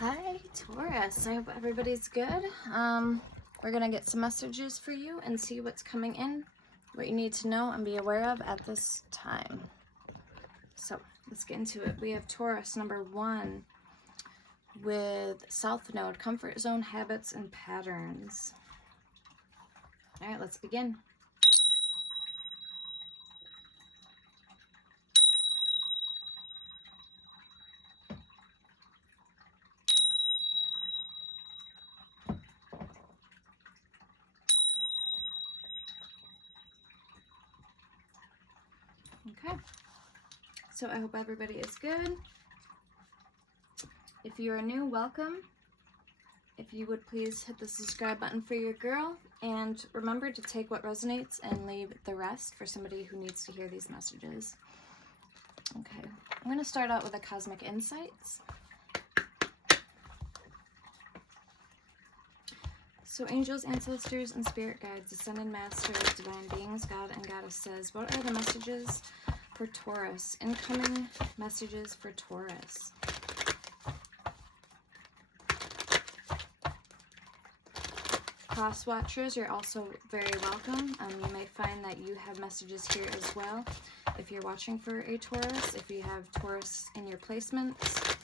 Hi, Taurus. I hope everybody's good. We're going to get some messages for you and see what's coming in, what you need to know and be aware of at this time. So let's get into it. We have Taurus number 1 with South Node, comfort zone, habits, and patterns. All right, let's begin. Okay, so I hope everybody is good. If you are new, welcome. If you would please hit the subscribe button for your girl, and remember to take what resonates and leave the rest for somebody who needs to hear these messages. Okay, I'm going to start out with the Cosmic Insights. So angels, ancestors, and spirit guides, ascended masters, divine beings, God and goddesses, what are the messages for Taurus? Incoming messages for Taurus. Cross watchers, you're also very welcome. You may find that you have messages here as well if you're watching for a Taurus, if you have Taurus in your placements,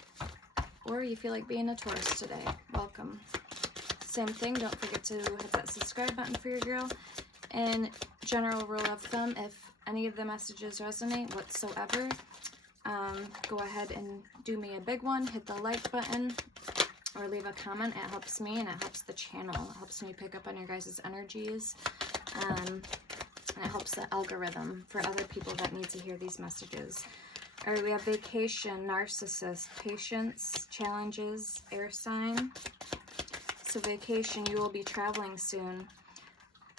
or you feel like being a Taurus today. Welcome. Same thing, don't forget to hit that subscribe button for your girl. And general rule of thumb, if any of the messages resonate whatsoever, go ahead and do me a big one, hit the like button, or leave a comment. It helps me and it helps the channel. It helps me pick up on your guys' energies. And it helps the algorithm for other people that need to hear these messages. All right, we have vacation, narcissist, patience, challenges, air sign. So vacation, you will be traveling soon.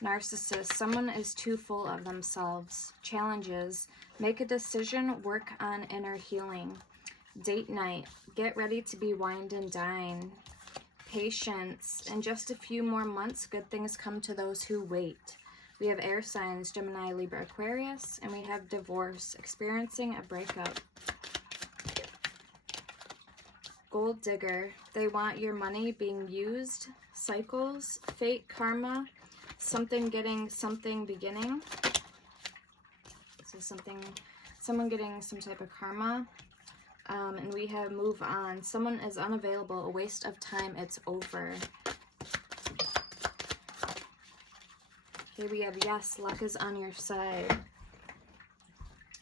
Narcissist, someone is too full of themselves. Challenges, make a decision, work on inner healing. Date night, get ready to be wined and dine. Patience, in just a few more months, good things come to those who wait. We have air signs, Gemini, Libra, Aquarius, and we have divorce, experiencing a breakup. Gold digger, they want your money being used. Cycles, fate, karma, something getting something beginning. So someone getting some type of karma. And we have move on. Someone is unavailable, a waste of time, it's over. Here we have yes, luck is on your side.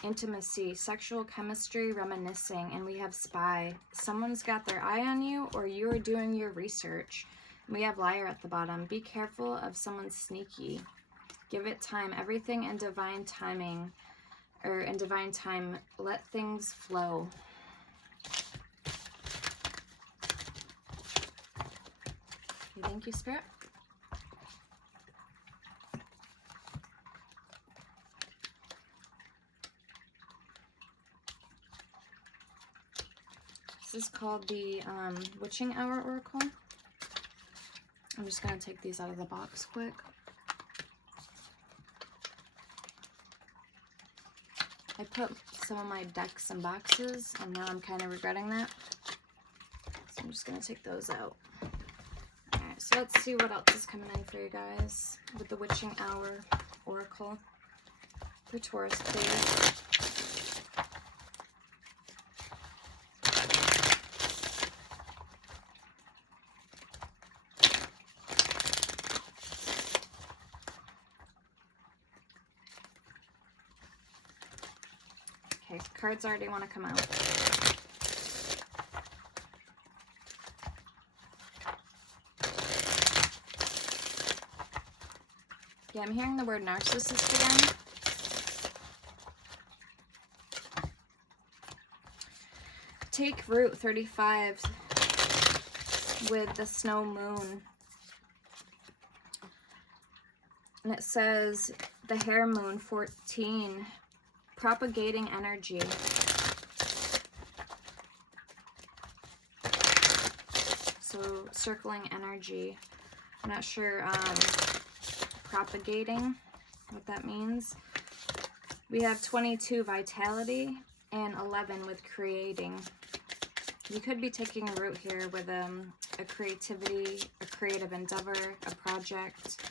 Intimacy, sexual chemistry, reminiscing, and we have spy. Someone's got their eye on you or you're doing your research. And we have liar at the bottom. Be careful of someone sneaky. Give it time. Everything in divine timing, or in divine time. Let things flow. Okay, thank you, Spirit. This is called the Witching Hour Oracle. I'm just going to take these out of the box quick. I put some of my decks in boxes, and now I'm kind of regretting that. So I'm just going to take those out. Alright, so let's see what else is coming in for you guys with the Witching Hour Oracle for Taurus, please. Okay, cards already want to come out. Yeah, I'm hearing the word narcissist again. Take root 35 with the snow moon. And it says the hare moon 14. Propagating energy. So circling energy. I'm not sure propagating what that means. We have 22 vitality and 11 with creating. You could be taking root here with a creativity, a creative endeavor, a project,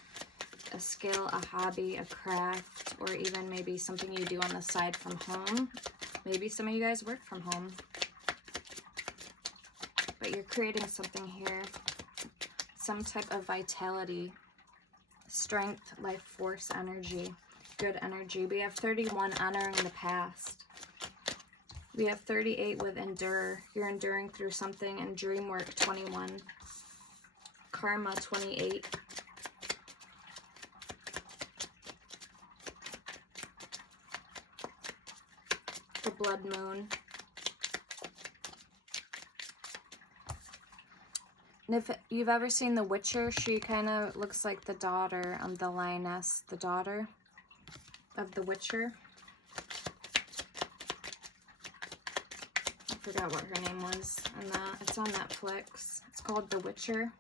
a skill, a hobby, a craft, or even maybe something you do on the side from home. Maybe some of you guys work from home, but you're creating something here. Some type of vitality, strength, life force, energy, good energy. We have 31, honoring the past. We have 38 with endure. You're enduring through something. And dream work, 21. Karma, 28. The blood moon. And if you've ever seen The Witcher, she kind of looks like the daughter, the lioness, the daughter of The Witcher. I forgot what her name was. And it's on Netflix. It's called The Witcher.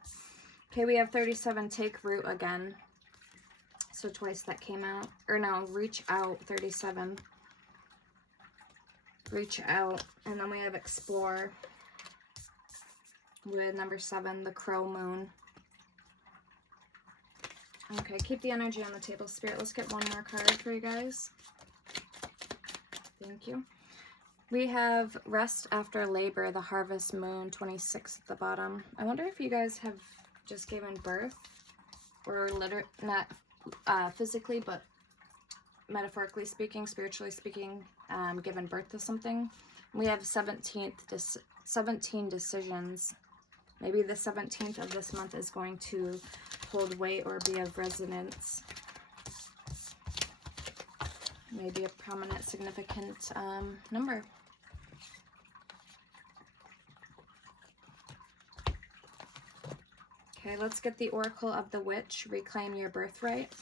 Okay, we have 37, take root again. So twice that came out. Or no, reach out, 37. Reach out. And then we have explore with number 7, the crow moon. Okay, keep the energy on the table, Spirit. Let's get one more card for you guys. Thank you. We have rest after labor, the harvest moon, 26 at the bottom. I wonder if you guys have just given birth, or not physically, but metaphorically speaking, spiritually speaking, given birth to something. We have 17 decisions. Maybe the 17th of this month is going to hold weight or be of resonance. Maybe a prominent, significant number. Okay, let's get the Oracle of the Witch, reclaim your birthright.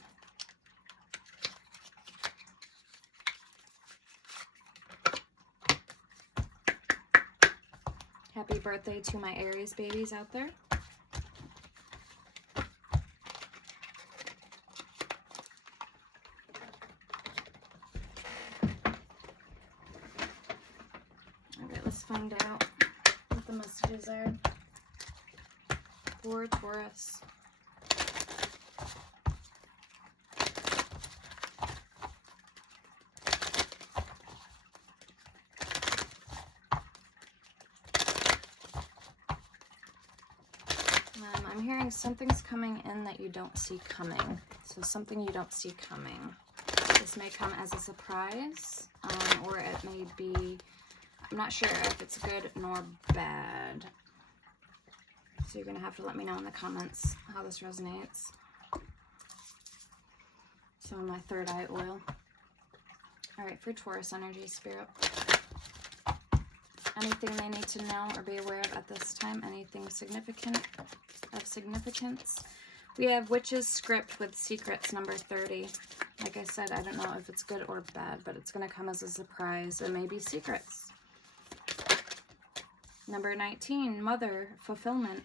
Happy birthday to my Aries babies out there. Okay, let's find out what the messages are for Taurus. I'm hearing something's coming in that you don't see coming. So something you don't see coming. This may come as a surprise, or it may be, I'm not sure if it's good nor bad. So you're going to have to let me know in the comments how this resonates. So my third eye oil. All right, for Taurus energy, Spirit. Anything they need to know or be aware of at this time? Anything significant, of significance? We have Witch's Script with Secrets, number 30. Like I said, I don't know if it's good or bad, but it's going to come as a surprise. It may be secrets. Number 19, Mother, Fulfillment.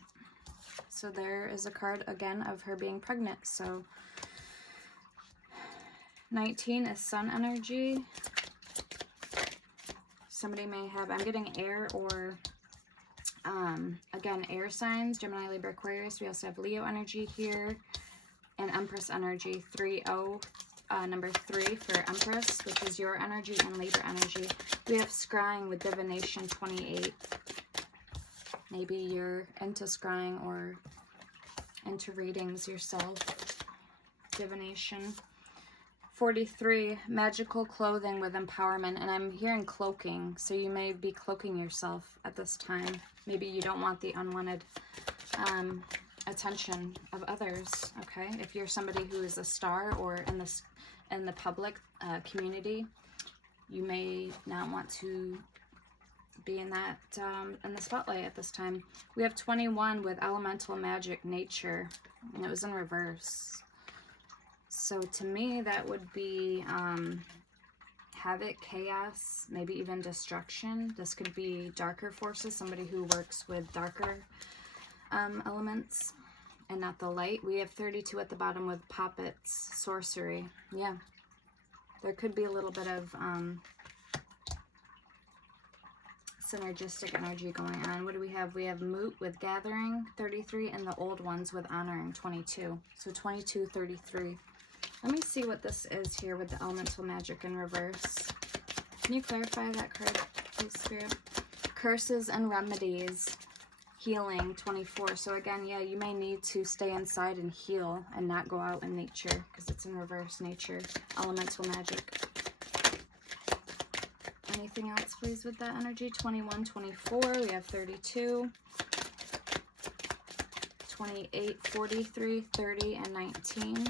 So there is a card, again, of her being pregnant. So 19 is Sun energy. Somebody may have, I'm getting air or, again, air signs, Gemini, Libra, Aquarius. We also have Leo energy here and Empress energy, 3-0, number 3 for Empress, which is your energy, and Libra energy. We have scrying with Divination, 28. Maybe you're into scrying or into readings yourself. Divination. 43, magical clothing with empowerment, and I'm hearing cloaking, so you may be cloaking yourself at this time. Maybe you don't want the unwanted attention of others, okay? If you're somebody who is a star or in the public community, you may not want to be in that in the spotlight at this time. We have 21 with elemental magic, nature, and it was in reverse. So to me, that would be havoc, chaos, maybe even destruction. This could be darker forces, somebody who works with darker elements and not the light. We have 32 at the bottom with puppets, sorcery. Yeah, there could be a little bit of synergistic energy going on. What do we have? We have Moot with Gathering, 33, and the Old Ones with Honoring, 22. So 22, 33. Let me see what this is here with the Elemental Magic in reverse. Can you clarify that card, please, Spirit? Curses and Remedies, Healing, 24. So again, yeah, you may need to stay inside and heal and not go out in nature because it's in reverse nature. Elemental Magic. Anything else, please, with that energy? 21, 24. We have 32. 28, 43, 30, and 19.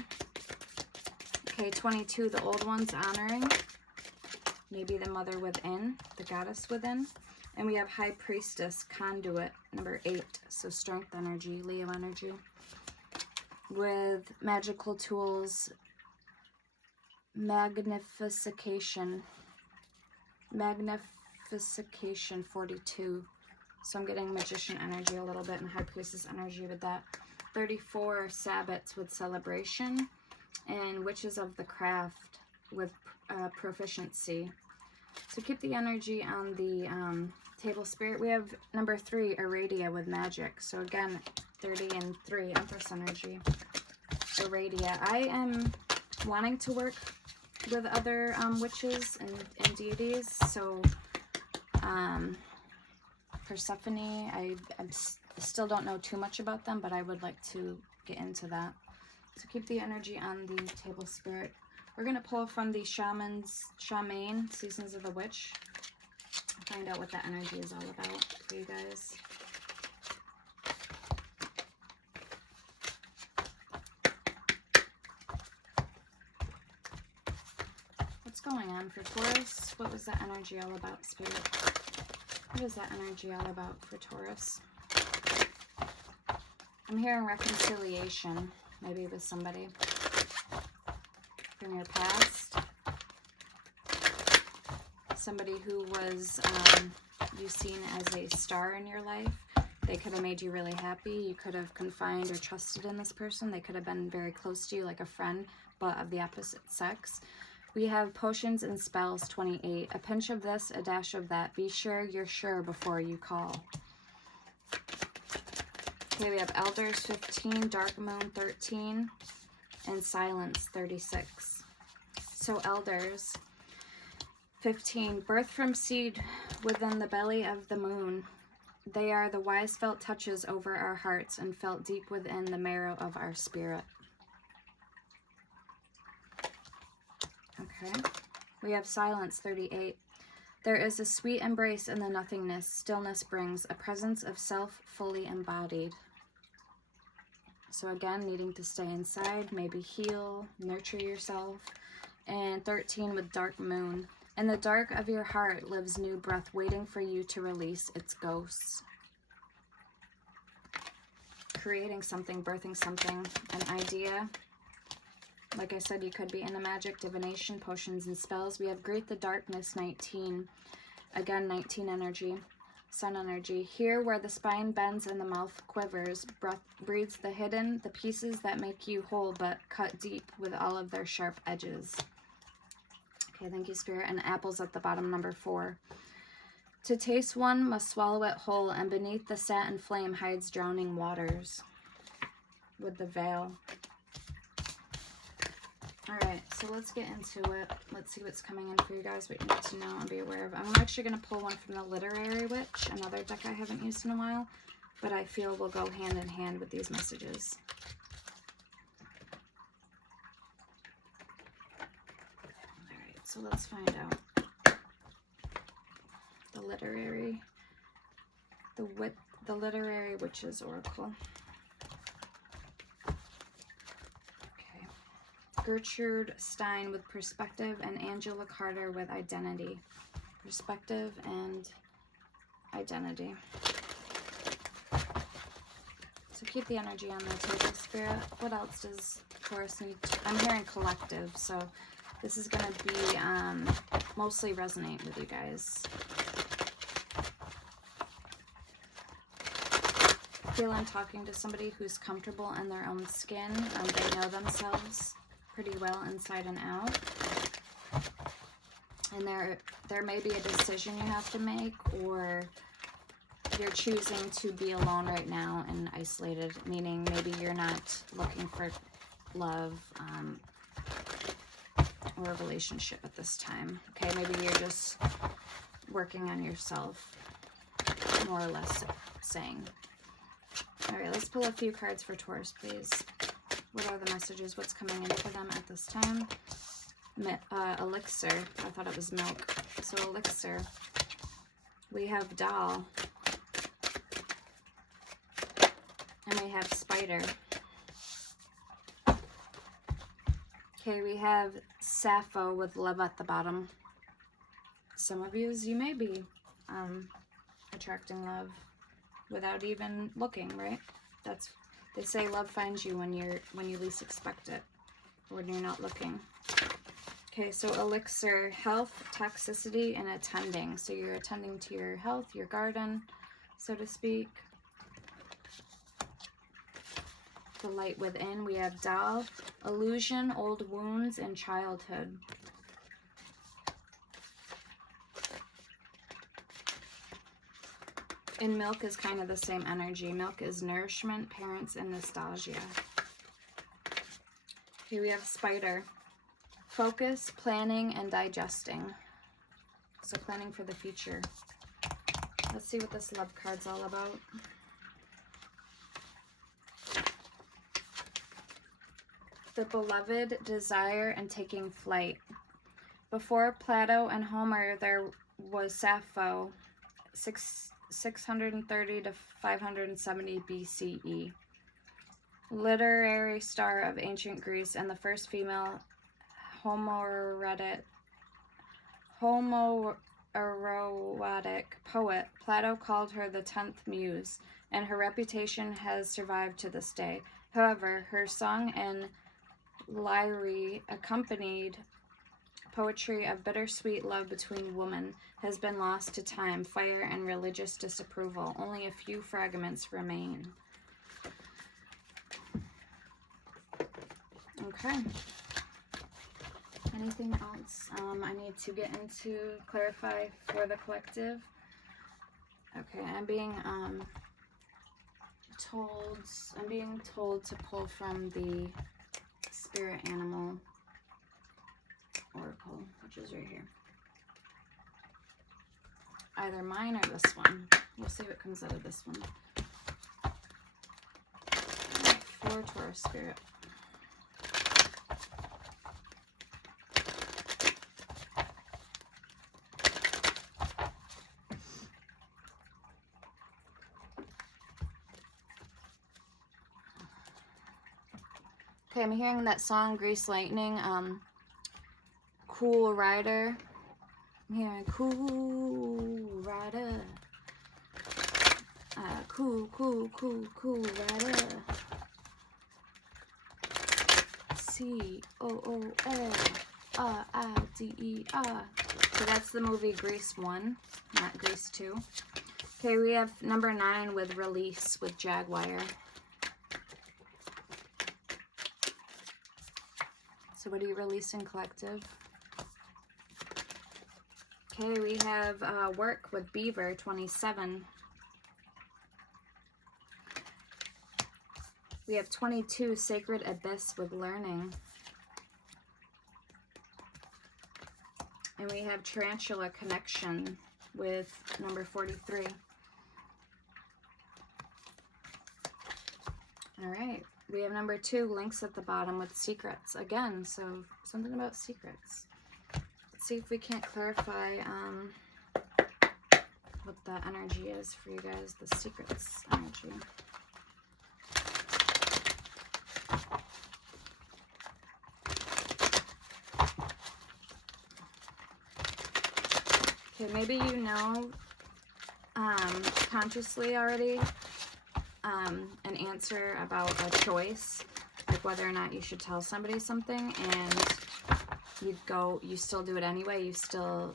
Okay, 22, the Old Ones, Honoring. Maybe the Mother Within, the Goddess Within. And we have High Priestess, Conduit, number 8. So Strength energy, Leo energy. With Magical Tools, Magnification, 42. So I'm getting Magician energy a little bit and High Priestess energy with that. 34, Sabbats with Celebration. And Witches of the Craft with Proficiency. So keep the energy on the table, Spirit. We have number 3, Iradia with Magic. So again, 30 and 3, Empress energy. Iradia. I am wanting to work with other witches and deities. So Persephone, I still don't know too much about them, but I would like to get into that. So keep the energy on the table, Spirit. We're going to pull from the Shaman, Seasons of the Witch. Find out what that energy is all about for you guys. What's going on for Taurus? What was that energy all about, Spirit? What is that energy all about for Taurus? I'm hearing reconciliation, maybe with somebody from your past. Somebody who was you seen as a star in your life. They could have made you really happy. You could have confided or trusted in this person. They could have been very close to you, like a friend, but of the opposite sex. We have Potions and Spells, 28. A pinch of this, a dash of that. Be sure you're sure before you call. Okay, we have Elders, 15. Dark Moon, 13. And Silence, 36. So Elders, 15. Birth from seed within the belly of the moon. They are the wise felt touches over our hearts and felt deep within the marrow of our spirit. Okay. We have Silence, 38. There is a sweet embrace in the nothingness. Stillness brings a presence of self fully embodied. So again, needing to stay inside, maybe heal, nurture yourself. And 13 with Dark Moon. In the dark of your heart lives new breath waiting for you to release its ghosts. Creating something, birthing something, an idea. Like I said, you could be into magic, divination, potions, and spells. We have Greet the Darkness, 19. Again, 19 energy. Sun energy. Here where the spine bends and the mouth quivers, breath breathes the hidden, the pieces that make you whole but cut deep with all of their sharp edges. Okay, thank you, Spirit. And apples at the bottom, number 4. To taste one must swallow it whole, and beneath the satin flame hides drowning waters. With the veil. Alright, so let's get into it. Let's see what's coming in for you guys, what you need to know and be aware of. I'm actually going to pull one from the Literary Witch, another deck I haven't used in a while, but I feel will go hand in hand with these messages. Alright, so let's find out. The Literary Witch's Oracle. Gertrude Stein with Perspective and Angela Carter with Identity. Perspective and Identity. So keep the energy on the table, Spirit. What else does Taurus need? I'm hearing collective, so this is going to be mostly resonate with you guys. I feel I'm talking to somebody who's comfortable in their own skin. They know themselves pretty well inside and out. And there may be a decision you have to make, or you're choosing to be alone right now and isolated, meaning maybe you're not looking for love or a relationship at this time. Okay, maybe you're just working on yourself, more or less saying. All right, let's pull a few cards for Taurus, please. What are the messages? What's coming in for them at this time? Elixir. I thought it was milk. So elixir. We have doll. And we have spider. Okay, we have Sappho with love at the bottom. Some of you may be attracting love without even looking, right? They say love finds you when you least expect it, when you're not looking. Okay, so elixir, health, toxicity, and attending. So you're attending to your health, your garden, so to speak. The light within, we have doll, illusion, old wounds, and childhood. And milk is kind of the same energy. Milk is nourishment, parents, and nostalgia. Here we have spider. Focus, planning, and digesting. So planning for the future. Let's see what this love card's all about. The beloved, desire, and taking flight. Before Plato and Homer, there was Sappho, 630 to 570 BCE. Literary star of ancient Greece and the first female homoerotic poet. Plato called her the 10th muse, and her reputation has survived to this day. However, her song and lyre accompanied poetry of bittersweet love between women has been lost to time, fire, and religious disapproval. Only a few fragments remain. Okay. Anything else I need to get into, clarify for the collective? Okay, I'm being told to pull from the Spirit Animal Oracle, which is right here. Either mine or this one. We'll see what comes out of this one. For Taurus Spirit. Okay, I'm hearing that song, Grease Lightning, Cool Rider. I'm hearing Cool Rider. Cool Rider. C-O-O-L-R-I-D-E-R. So that's the movie Grease 1, not Grease 2. Okay, we have number 9 with Release with Jaguar. So what are you releasing, collective? Okay, we have Work with Beaver 27. We have 22, Sacred Abyss with Learning. And we have Tarantula Connection with number 43. All right. We have number 2, Links at the bottom with Secrets. Again, so something about secrets. Let's see if we can't clarify what the energy is for you guys, the secrets energy. Okay, maybe you know consciously already an answer about a choice, like whether or not you should tell somebody something, and you still do it anyway. You still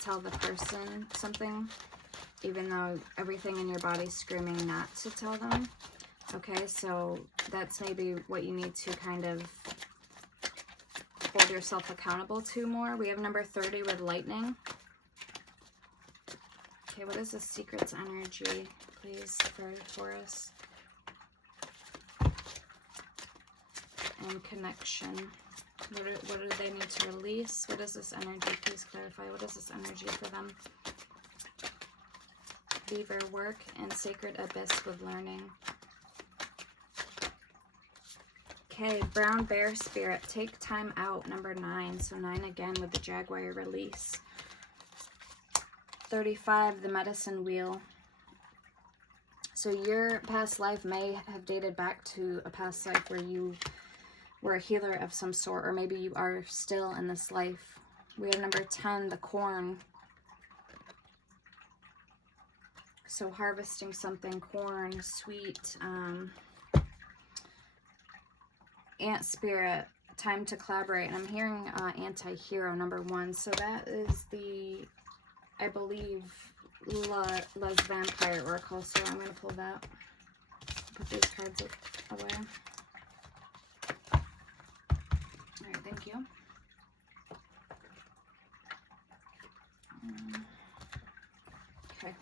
tell the person something, even though everything in your body's screaming not to tell them. Okay, so that's maybe what you need to kind of hold yourself accountable to more. We have number 30 with lightning. Okay, what is the secrets energy, please, for Taurus? And connection. What do they need to release? What is this energy? Please clarify. What is this energy for them? Beaver work and sacred abyss with learning. Okay, brown bear spirit. Take time out. Number 9. So 9 again with the jaguar release. 35, the medicine wheel. So your past life may have dated back to a past life where you were a healer of some sort, or maybe you are still in this life. We have number 10, the corn. So harvesting something, corn, sweet, ant spirit, time to collaborate. And I'm hearing anti-hero, number 1. So that is the, I believe, Les Vampire Oracle. So I'm going to pull that. Put these cards away. Alright, thank you. Okay.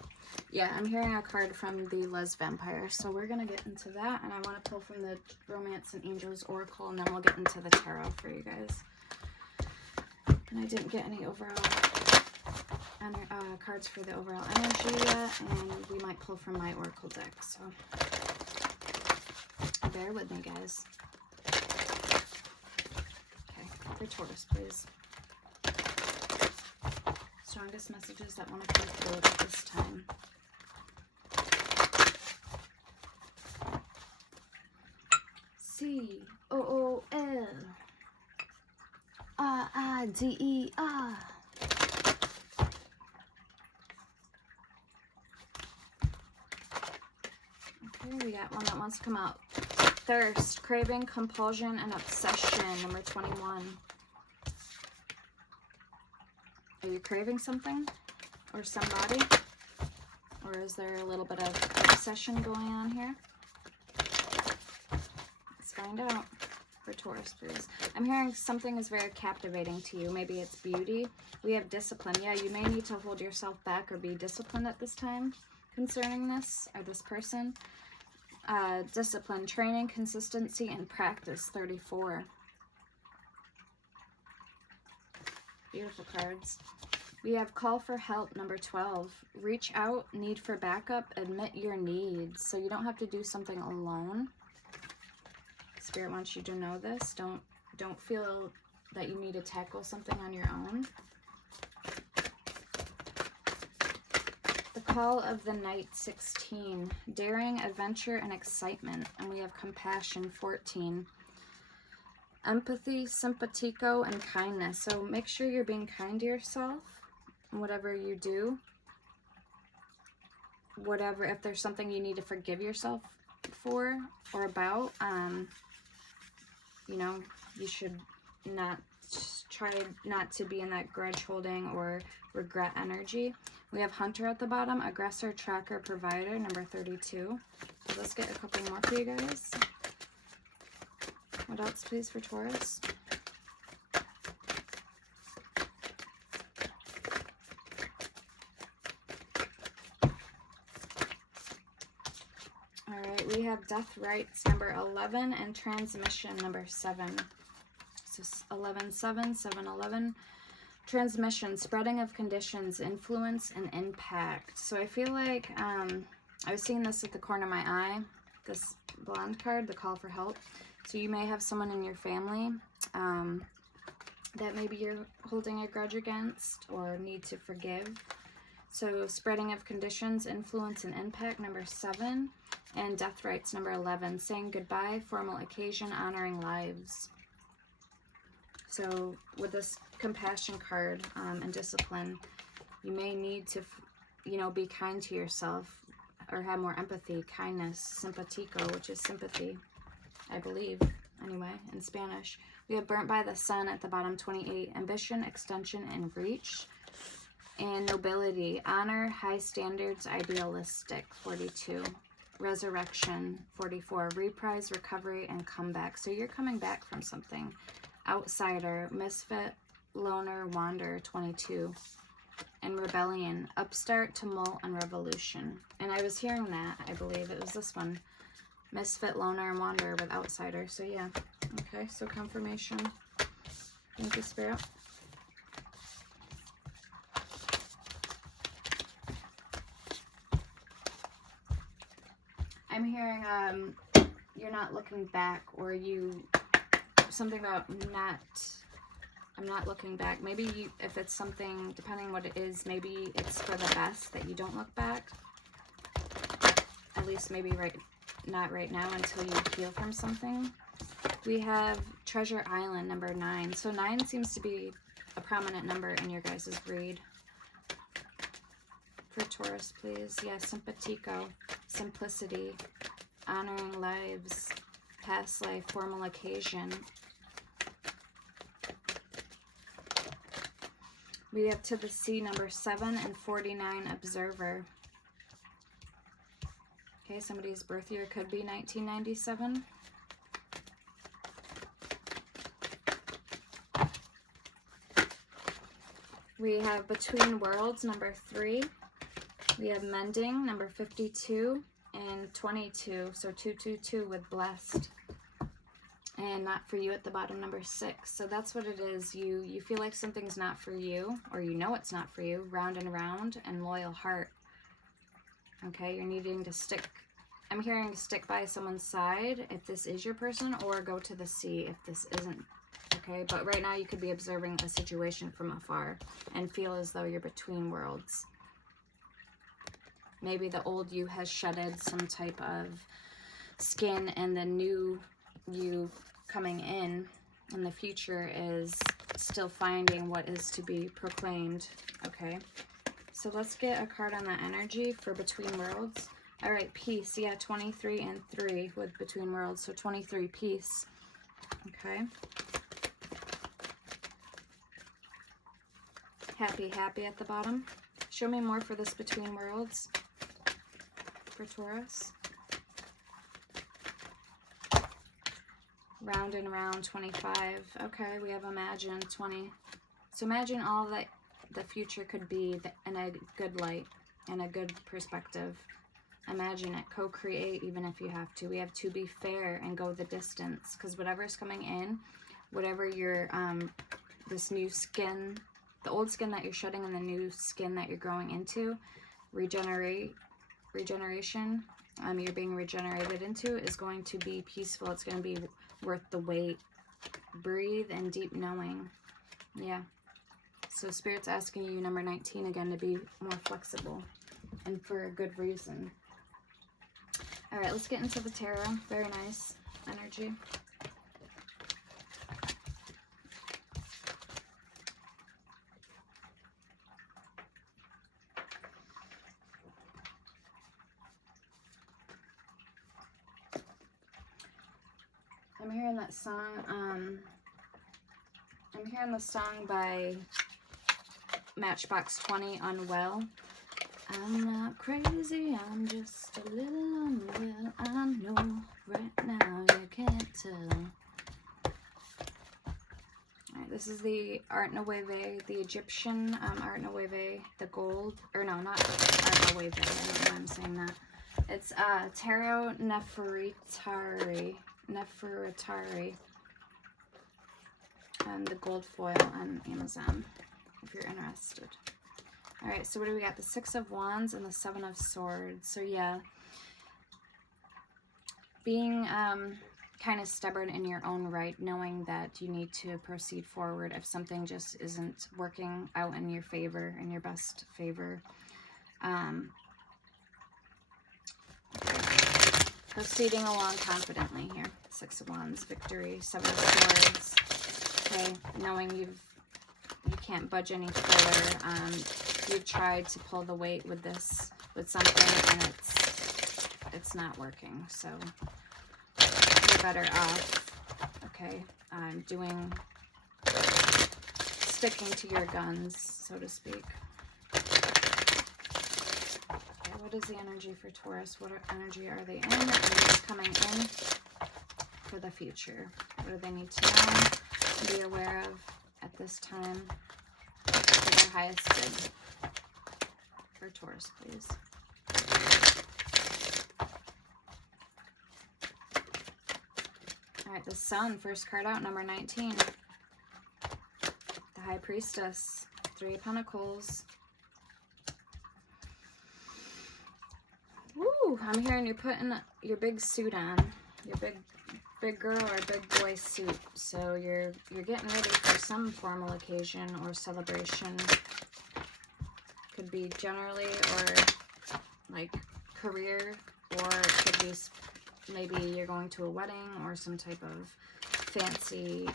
Yeah, I'm hearing a card from the Les Vampire, so we're going to get into that, and I want to pull from the Romance and Angels Oracle, and then we'll get into the Tarot for you guys. And I didn't get any overall cards for the overall energy yet, and we might pull from my Oracle deck, so bear with me, guys. Okay, for Taurus, please. Strongest messages that want to come through at this time. C-O-O-L-R-I-D-E-R. Okay, we got one that wants to come out. Thirst, craving, compulsion, and obsession, number 21. Are you craving something or somebody? Or is there a little bit of obsession going on here? Let's find out for Taurus, please. I'm hearing something is very captivating to you. Maybe it's beauty. We have discipline. Yeah, you may need to hold yourself back or be disciplined at this time concerning this or this person. Discipline, training, consistency, and practice, 34. Beautiful cards. We have call for help, number 12. Reach out, need for backup, admit your needs. So you don't have to do something alone. Spirit wants you to know this. Don't feel that you need to tackle something on your own. The call of the night, 16. Daring, adventure, and excitement. And we have compassion, 14. Empathy, simpatico, and kindness. So make sure you're being kind to yourself in whatever you do. Whatever, if there's something you need to forgive yourself for or about, you know, you should not try not to be in that grudge holding or regret energy. We have hunter at the bottom, aggressor, tracker, provider, number 32. So let's get a couple more for you guys. What else, please, for Taurus? All right, we have death rights, number 11, and transmission, number 7. So 11, 7, 7, 11. Transmission, spreading of conditions, influence, and impact. So I feel like I was seeing this at the corner of my eye, this blonde card, the call for help. So you may have someone in your family that maybe you're holding a grudge against or need to forgive. So spreading of conditions, influence, and impact, number 7. And death rights, number 11. Saying goodbye, formal occasion, honoring lives. So with this compassion card and discipline, you may need to, you know, be kind to yourself or have more empathy, kindness, simpatico, which is sympathy, I believe, anyway, in Spanish. We have burnt by the sun at the bottom, 28. Ambition, extension, and reach. And nobility, honor, high standards, idealistic, 42. Resurrection, 44. Reprise, recovery, and comeback. So you're coming back from something. outsider, misfit, loner, wander, 22. And rebellion, upstart, tumult, and revolution. And I was hearing that, I believe it was this one. Misfit, loner, and wander with outsider. So yeah. Okay, so confirmation. Thank you, Spirit. I'm hearing you're not looking back, or something about I'm not looking back. Maybe if it's something, depending what it is, maybe it's for the best that you don't look back. At least maybe not right now, until you heal from something. We have Treasure Island, number 9. So 9 seems to be a prominent number in your guys' read. For Taurus, please. Yeah, simpatico, simplicity, honoring lives, past life, formal occasion. We have To the Sea, number 7, and 49, observer. Okay, somebody's birth year could be 1997. We have Between Worlds, number 3. We have Mending, number 52, and 22. So 222 with Blessed. And Not For You at the bottom, number 6. So that's what it is. You feel like something's not for you, or you know it's not for you. Round and Round, and Loyal Heart. Okay, you're needing to stick. I'm hearing stick by someone's side if this is your person, or go to the sea if this isn't. Okay, but right now you could be observing a situation from afar and feel as though you're between worlds. Maybe the old you has shedded some type of skin, and the new you coming in the future is still finding what is to be proclaimed. Okay, so let's get a card on that energy for Between Worlds. All right, Peace. Yeah, 23 and 3 with Between Worlds. So 23, Peace. Okay. Happy at the bottom. Show me more for this Between Worlds for Taurus. Round and Round, 25. Okay, we have Imagine, 20. So imagine all that the future could be in a good light, in a good perspective. Imagine it. Co-create even if you have to. We have To Be Fair and Go the Distance, because whatever's coming in, whatever your this new skin, the old skin that you're shedding and the new skin that you're growing into, regeneration, you're being regenerated into, is going to be peaceful. It's going to be worth the wait. Breathe and deep knowing. Yeah. So Spirit's asking you, number 19, again, to be more flexible, and for a good reason. All right, let's get into the tarot. Very nice energy. I'm hearing that song, I'm hearing the song by Matchbox 20, Unwell. I'm not crazy, I'm just a little unwell. I know right now you can't tell. Alright, this is the Art Nouveau, the Egyptian Art Nouveau, the gold, or no, not Art Nouveau, I don't know why I'm saying that. It's Tarot Nefertari, and the gold foil on Amazon, if you're interested. All right, so what do we got? The 6 of Wands and the 7 of Swords. So yeah, being kind of stubborn in your own right, knowing that you need to proceed forward if something just isn't working out in your favor, in your best favor. Proceeding along confidently here. 6 of Wands, victory, 7 of Swords. Okay, knowing you can't budge any further. You've tried to pull the weight with something, and it's not working. So you're better off. Okay, sticking to your guns, so to speak. What is the energy for Taurus? What energy are they in? And what's coming in? for the future? What do they need to know and be aware of at this time for their highest good? For Taurus, please. All right, the Sun, first card out, number 19. The High Priestess, 3 of Pentacles. Woo! I'm hearing you're putting your big suit on, your big girl or big boy suit. So you're getting ready for some formal occasion or celebration. Could be generally or like career, or it could be maybe you're going to a wedding or some type of fancy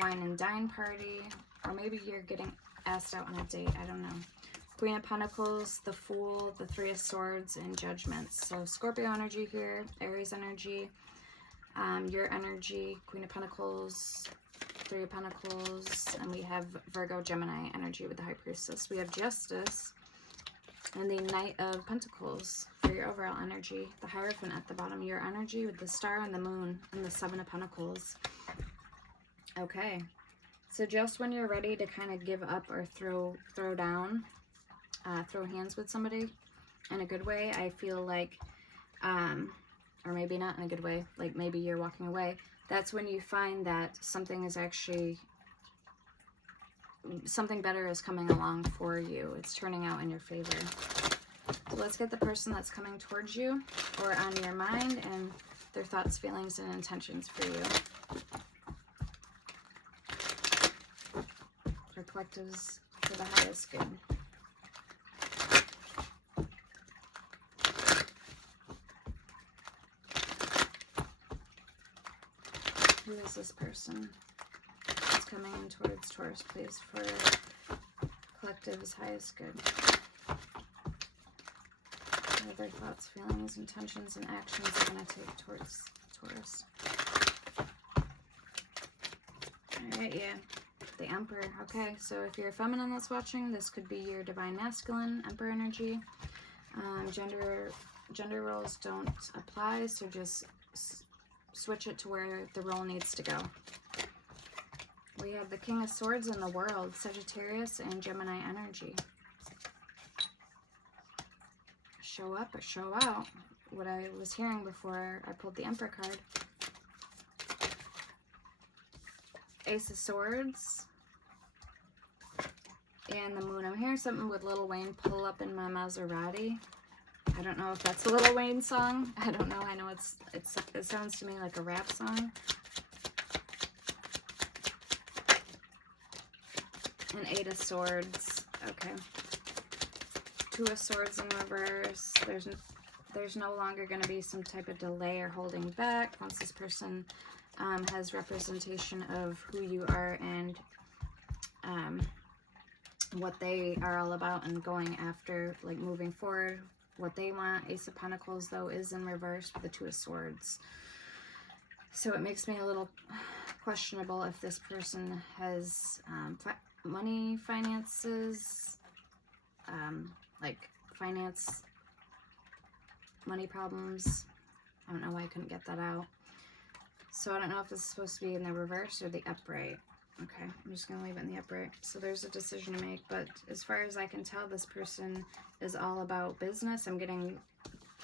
wine and dine party, or maybe you're getting asked out on a date. I don't know. Queen of Pentacles, the Fool, the 3 of Swords, and Judgments. So Scorpio energy here, Aries energy, your energy, Queen of Pentacles, 3 of Pentacles, and we have Virgo, Gemini energy with the High Priestess. We have Justice and the Knight of Pentacles for your overall energy. The Hierophant at the bottom, your energy with the Star and the Moon and the 7 of Pentacles. Okay, so just when you're ready to kind of give up or throw down, throw hands with somebody in a good way, I feel like, or maybe not in a good way, like maybe you're walking away, that's when you find that something is actually, something better is coming along for you. It's turning out in your favor. So let's get the person that's coming towards you or on your mind and their thoughts, feelings, and intentions for you. For collectives for the highest good. Who is this person that's coming in towards Taurus, please, for collective's highest good? What are their thoughts, feelings, intentions, and actions they're going to take towards Taurus? Alright, yeah. The Emperor. Okay, so if you're a feminine that's watching, this could be your divine masculine, Emperor energy. Gender roles don't apply, so just switch it to where the role needs to go. We have the King of Swords in the World, Sagittarius and Gemini energy. Show up or show out. What I was hearing before I pulled the Emperor card. Ace of Swords. And the Moon. I'm hearing something with Lil Wayne, Pull Up in My Maserati. I don't know if that's a Lil Wayne song. I don't know. I know it sounds to me like a rap song. And 8 of Swords. Okay. 2 of Swords in reverse. There's no longer going to be some type of delay or holding back once this person has representation of who you are and what they are all about and going after, like moving forward, what they want. Ace of Pentacles, though, is in reverse with the 2 of Swords. So it makes me a little questionable if this person has money, finances, like finance, money problems. I don't know why I couldn't get that out. So I don't know if this is supposed to be in the reverse or the upright. Okay, I'm just going to leave it in the upright. So there's a decision to make, but as far as I can tell, this person is all about business. I'm getting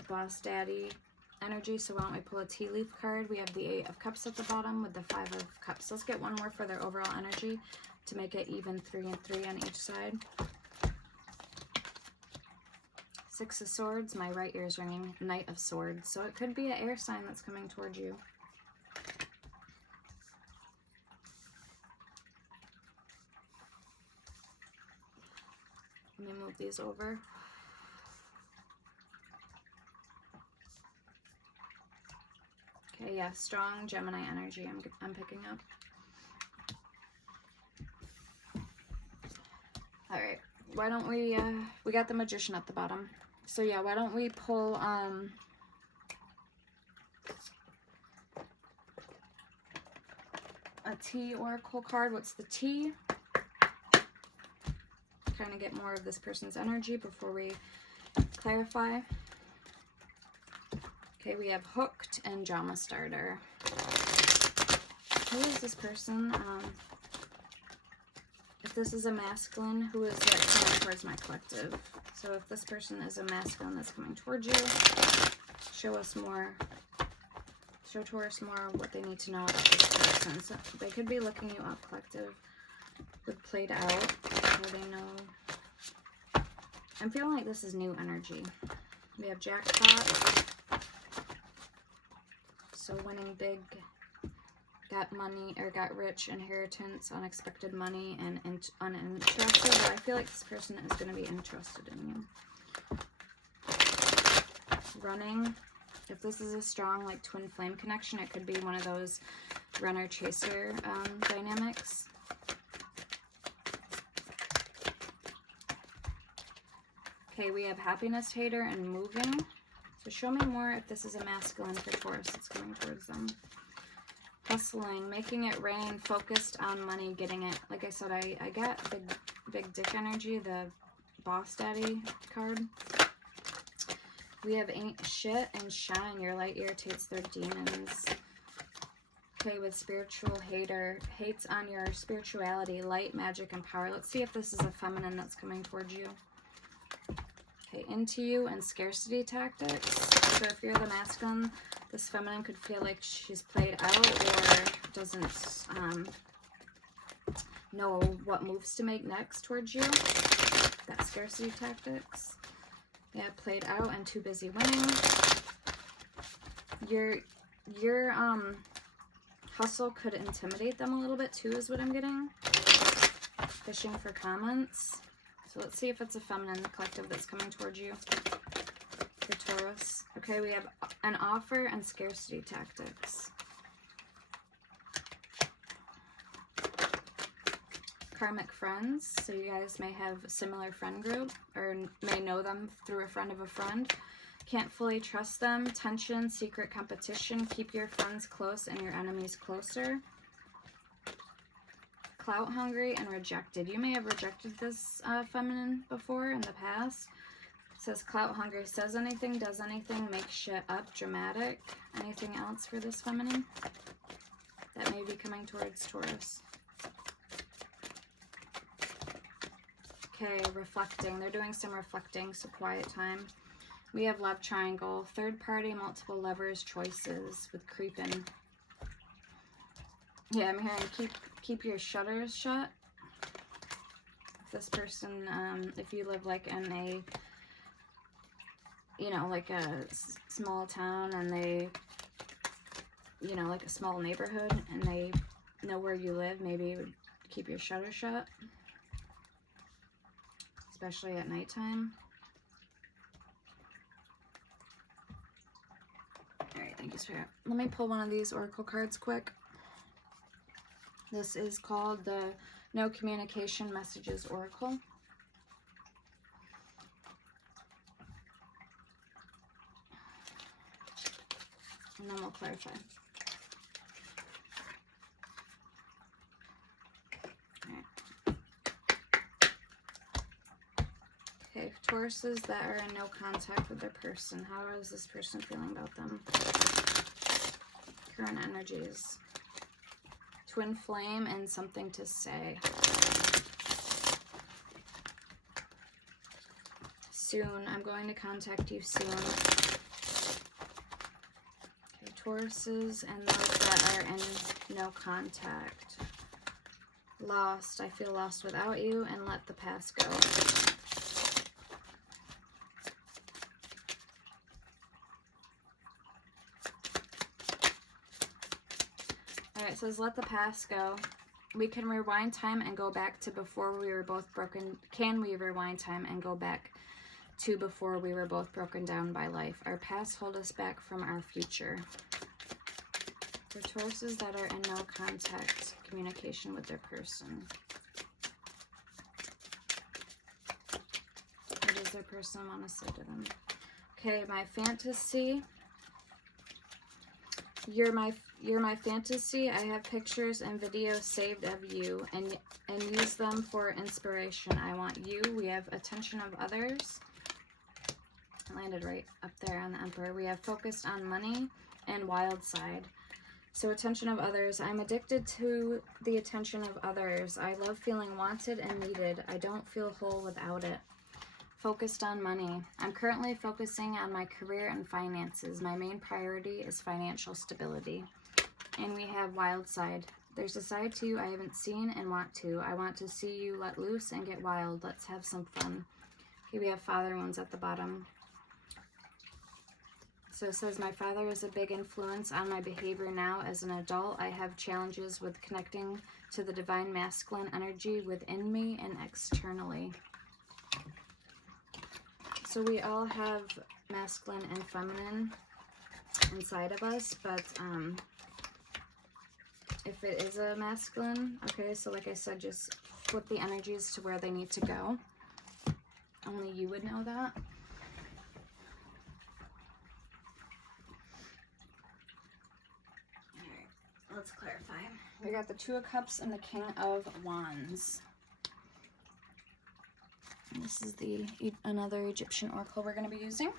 boss daddy energy, so why don't we pull a tea leaf card? We have the 8 of Cups at the bottom with the 5 of Cups. Let's get one more for their overall energy to make it even 3 and 3 on each side. 6 of Swords, my right ear is ringing. Knight of Swords, so it could be an air sign that's coming towards you. Let me move these over. Okay, yeah, strong Gemini energy I'm picking up. All right, why don't we got the Magician at the bottom. So yeah, why don't we pull a T Oracle card. What's the T? Kind of get more of this person's energy before we clarify. Okay, we have Hooked and Drama Starter. who is this person? If this is a masculine, who is that coming towards my collective? So if this person is a masculine that's coming towards you, show us more. Show Taurus more what they need to know about this person. So they could be looking you up, collective, with played out, where they know. I'm feeling like this is new energy. We have jackpot. So winning big, got money, or got rich, inheritance, unexpected money, and uninterested. But I feel like this person is going to be interested in you. Running. If this is a strong, like, twin flame connection, it could be one of those runner-chaser dynamics. Okay, we have happiness hater and moving. So show me more if this is a masculine for Taurus that's coming towards them. Hustling, making it rain, focused on money, getting it. Like I said, I got big dick energy, the boss daddy card. We have ain't shit and shine. Your light irritates their demons. Okay, with spiritual hater, hates on your spirituality, light, magic, and power. Let's see if this is a feminine that's coming towards you. Okay, into you and scarcity tactics. So if you're the masculine, this feminine could feel like she's played out or doesn't know what moves to make next towards you. Got scarcity tactics. Yeah, played out and too busy winning. Your hustle could intimidate them a little bit too, is what I'm getting. Fishing for comments. So let's see if it's a feminine collective that's coming towards you for Taurus. Okay, we have an offer and scarcity tactics. Karmic friends. So you guys may have a similar friend group or may know them through a friend of a friend. Can't fully trust them. Tension, secret competition. Keep your friends close and your enemies closer. Clout hungry and rejected. You may have rejected this feminine before in the past. It says clout hungry, says anything, does anything, makes shit up, dramatic. Anything else for this feminine that may be coming towards Taurus? Okay, reflecting. They're doing some reflecting, so quiet time. We have love triangle, third party, multiple lovers, choices with creeping. Yeah, I'm hearing keep your shutters shut. If this person, if you live like in a, you know, like a small town and they, you know, like a small neighborhood and they know where you live, maybe you would keep your shutters shut. Especially at nighttime. Alright, thank you, Spirit. Let me pull one of these oracle cards quick. This is called the No Communication Messages Oracle. And then we'll clarify. Okay, Tauruses that are in no contact with their person. How is this person feeling about them? Current energies. Twin flame and something to say. Soon. I'm going to contact you soon. Okay, Tauruses and those that are in no contact. Lost. I feel lost without you, and let the past go. It says, let the past go. We can rewind time and go back to before we were both broken. Can we rewind time and go back to before we were both broken down by life? Our past hold us back from our future. For Tauruses that are in no contact communication with their person. What does their person want to say to them? Okay, my fantasy. You're my fantasy. I have pictures and videos saved of you and use them for inspiration. I want you. We have attention of others. I landed right up there on the Emperor. We have focused on money and wild side. So attention of others. I'm addicted to the attention of others. I love feeling wanted and needed. I don't feel whole without it. Focused on money. I'm currently focusing on my career and finances. My main priority is financial stability. And we have wild side. There's a side to you I haven't seen and want to. I want to see you let loose and get wild. Let's have some fun. Okay, we have father wounds at the bottom. So it says, my father is a big influence on my behavior now. As an adult, I have challenges with connecting to the divine masculine energy within me and externally. So we all have masculine and feminine inside of us, but if it is a masculine, okay, so like I said, just flip the energies to where they need to go. Only you would know that. Alright, let's clarify. We got the Two of Cups and the King of Wands. And this is another Egyptian oracle we're going to be using.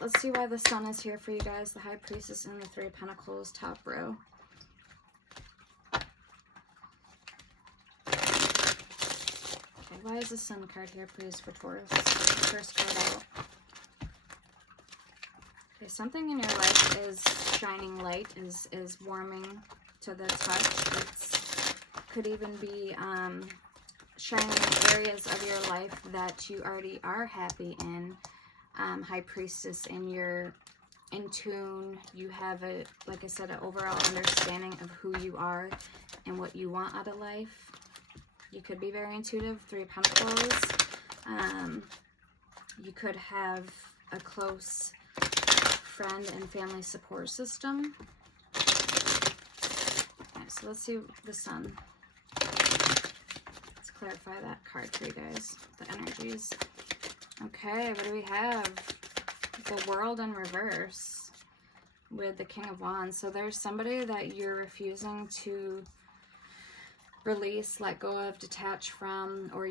Let's see why the Sun is here for you guys. The High Priestess and the Three of Pentacles, top row. Okay, why is the Sun card here, please, for Taurus? First card out. Okay, something in your life is shining light, is warming to the touch. It could even be shining areas of your life that you already are happy in. High Priestess, and you're in tune. You have a, like I said, an overall understanding of who you are and what you want out of life. You could be very intuitive. Three of Pentacles. You could have a close friend and family support system. Okay, so let's see the Sun. Let's clarify that card for you guys, the energies. Okay, what do we have? The World in reverse with the King of Wands. So there's somebody that you're refusing to release, let go of, detach from, or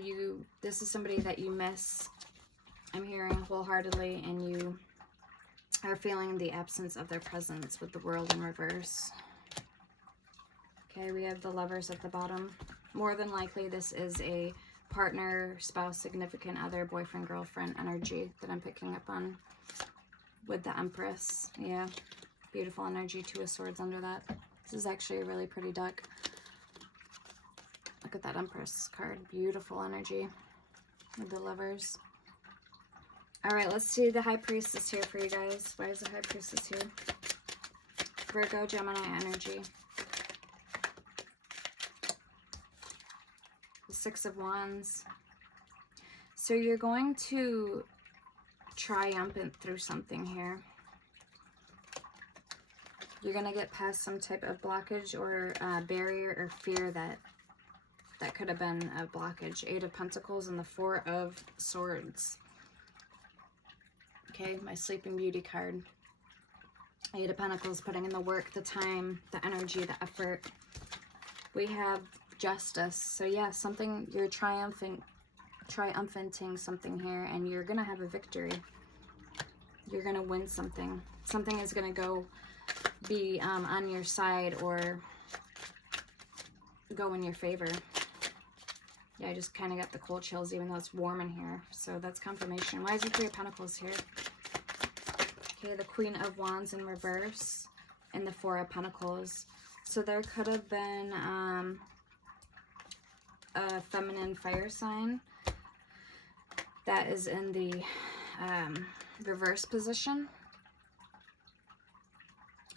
this is somebody that you miss, I'm hearing wholeheartedly, and you are feeling the absence of their presence with the World in reverse. Okay, we have the Lovers at the bottom. More than likely, this is a partner, spouse, significant other, boyfriend, girlfriend energy that I'm picking up on with the Empress. Yeah, beautiful energy. Two of Swords under that. This is actually a really pretty deck. Look at that Empress card. Beautiful energy with the Lovers. All right, let's see the High Priestess here for you guys. Why is the High Priestess here? Virgo, Gemini energy. Six of Wands. So you're going to triumphant through something here. You're going to get past some type of blockage or barrier or fear that could have been a blockage. Eight of Pentacles and the Four of Swords. Okay, my Sleeping Beauty card. Eight of Pentacles, putting in the work, the time, the energy, the effort. We have Justice. So yeah, something, you're triumphanting something here, and you're gonna have a victory. You're gonna win something. Something is gonna be on your side or go in your favor. Yeah, I just kind of got the cold chills, even though it's warm in here. So that's confirmation. Why is the Three of Pentacles here? Okay, the Queen of Wands in reverse and the Four of Pentacles. So there could have been a feminine fire sign that is in the reverse position.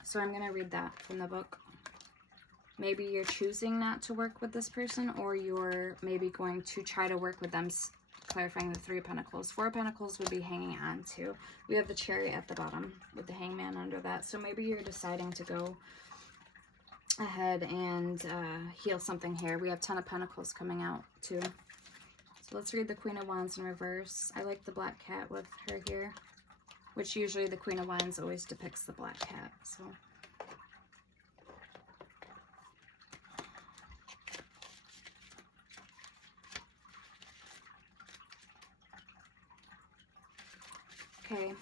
So I'm going to read that from the book. Maybe you're choosing not to work with this person, or you're maybe going to try to work with them, clarifying the Three of Pentacles. Four of Pentacles would be hanging on to. We have the Chariot at the bottom with the Hangman under that. So maybe you're deciding to go ahead and heal something here. We have Ten of Pentacles coming out too. So let's read the Queen of Wands in reverse. I like the black cat with her here, which usually the Queen of Wands always depicts the black cat. So Okay,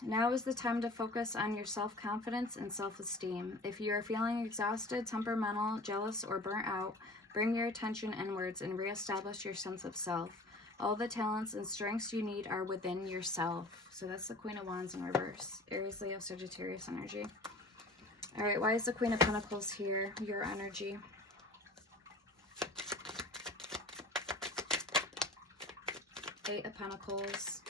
now is the time to focus on your self-confidence and self-esteem. If you are feeling exhausted, temperamental, jealous, or burnt out, bring your attention inwards and reestablish your sense of self. All the talents and strengths you need are within yourself. So that's the Queen of Wands in reverse. Aries, Leo, Sagittarius energy. All right, why is the Queen of Pentacles here? Your energy. Eight of Pentacles.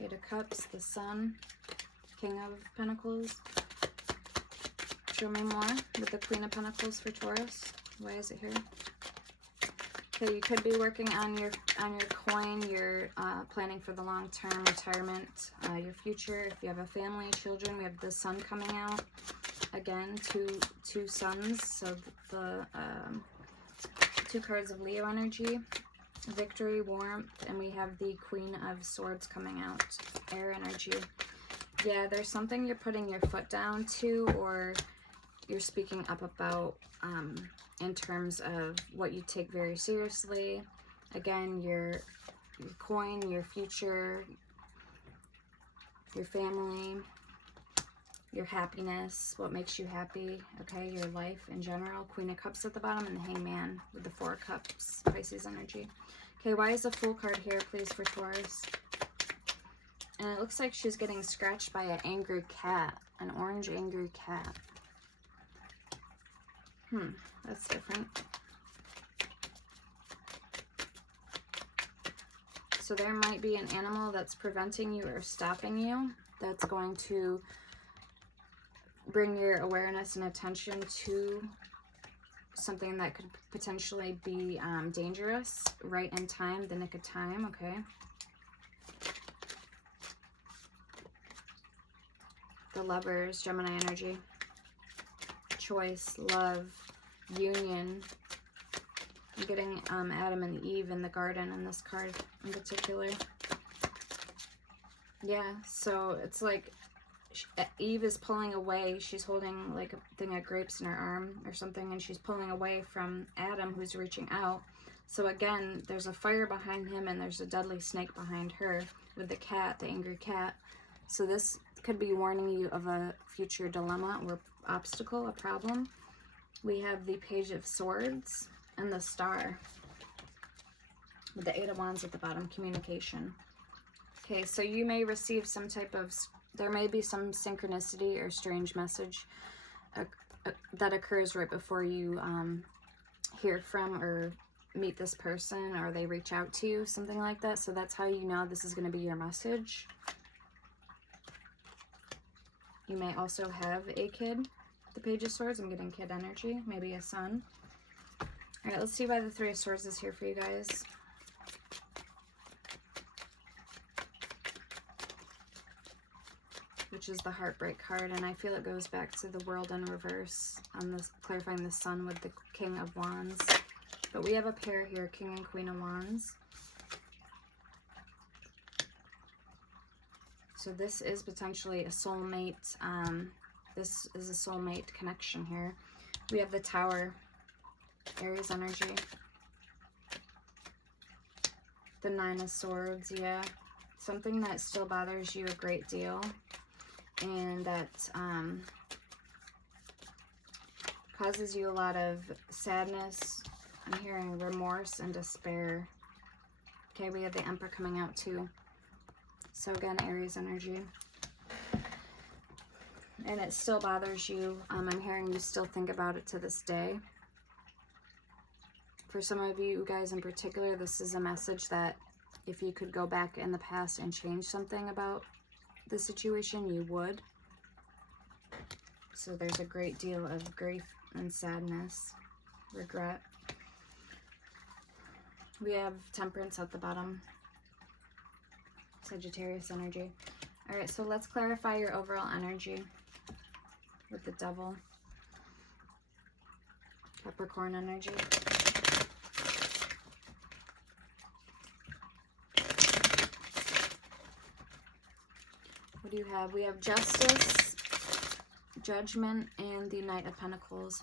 Eight of Cups, the Sun, King of Pentacles. Show me more with the Queen of Pentacles for Taurus. Why is it here? Okay, you could be working on your coin. You're planning for the long-term retirement, your future. If you have a family, children, we have the Sun coming out. Again, two suns. So the two cards of Leo energy. Victory, warmth, and we have the Queen of Swords coming out, air energy. Yeah, there's something you're putting your foot down to, or you're speaking up about in terms of what you take very seriously. Again, your coin, your future, your family, your happiness, what makes you happy, okay, your life in general. Queen of Cups at the bottom and the Hangman with the Four of Cups, Pisces energy. Okay, why is the Fool card here, please, for Taurus? And it looks like she's getting scratched by an angry cat, an orange angry cat. That's different. So there might be an animal that's preventing you or stopping you, that's going to bring your awareness and attention to something that could potentially be dangerous right in time, the nick of time, okay? The Lovers, Gemini energy. Choice, love, union. I'm getting Adam and Eve in the garden in this card in particular. Yeah, so it's like Eve is pulling away. She's holding like a thing of grapes in her arm or something, and she's pulling away from Adam, who's reaching out. So again, there's a fire behind him and there's a deadly snake behind her with the cat, the angry cat. So this could be warning you of a future dilemma or obstacle, a problem. We have the Page of Swords and the Star with the Eight of Wands at the bottom, communication. Okay, so you may receive some type of, there may be some synchronicity or strange message that occurs right before you hear from or meet this person, or they reach out to you, something like that. So that's how you know this is going to be your message. You may also have a kid, the Page of Swords. I'm getting kid energy, maybe a son. All right, let's see why the Three of Swords is here for you guys. Which is the Heartbreak card, and I feel it goes back to the World in reverse on this, clarifying the Sun with the King of Wands. But we have a pair here, King and Queen of Wands. So this is potentially a soulmate. This is a soulmate connection here. We have the Tower, Aries energy. The Nine of Swords, yeah. Something that still bothers you a great deal. And that causes you a lot of sadness. I'm hearing remorse and despair. Okay, we have the Emperor coming out too. So again, Aries energy. And it still bothers you. I'm hearing you still think about it to this day. For some of you guys in particular, this is a message that if you could go back in the past and change something about the situation, you would. So there's a great deal of grief and sadness, regret. We have Temperance at the bottom, Sagittarius energy. All right, so let's clarify your overall energy with the Devil, Capricorn energy. What do you have? We have Justice, Judgment, and the Knight of Pentacles.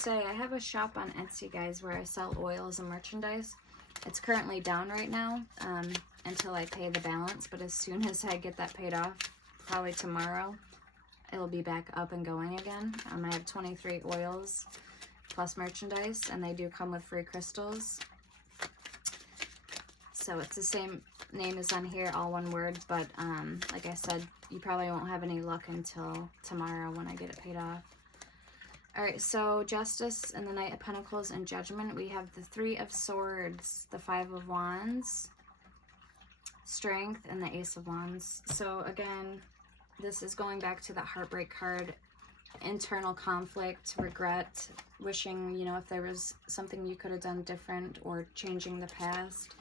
say, I have a shop on Etsy, guys, where I sell oils and merchandise. It's currently down right now until I pay the balance, but as soon as I get that paid off, probably tomorrow, it'll be back up and going again. I have 23 oils plus merchandise, and they do come with free crystals. So it's the same name as on here, all one word, but like I said, you probably won't have any luck until tomorrow when I get it paid off. Alright, so Justice and the Knight of Pentacles and Judgment. We have the Three of Swords, the Five of Wands, Strength, and the Ace of Wands. So again, this is going back to that heartbreak card, internal conflict, regret, wishing, you know, if there was something you could have done different, or changing the past.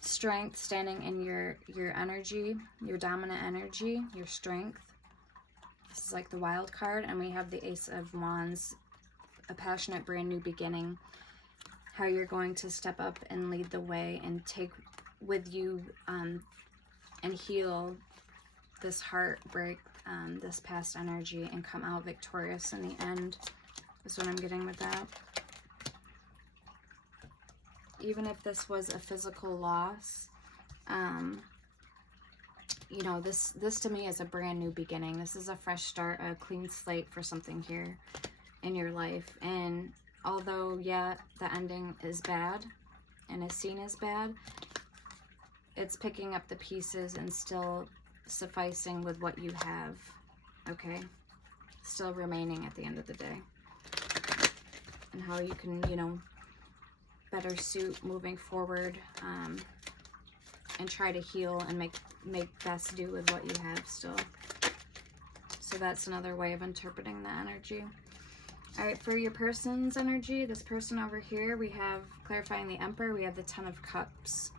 Strength, standing in your energy, your dominant energy, your strength. This is like the wild card. And we have the Ace of Wands, a passionate brand new beginning. How you're going to step up and lead the way and take with you and heal this heartbreak, this past energy, and come out victorious in the end, is what I'm getting with that. Even if this was a physical loss, you know, this to me is a brand new beginning. This is a fresh start, a clean slate for something here in your life. And although, yeah, the ending is bad and is seen as bad, it's picking up the pieces and still sufficing with what you have, okay? Still remaining at the end of the day. And how you can, you know, better suit moving forward, and try to heal and make best do with what you have still. So that's another way of interpreting the energy. All right, for your person's energy, this person over here, we have clarifying the Emperor. We have the Ten of Cups.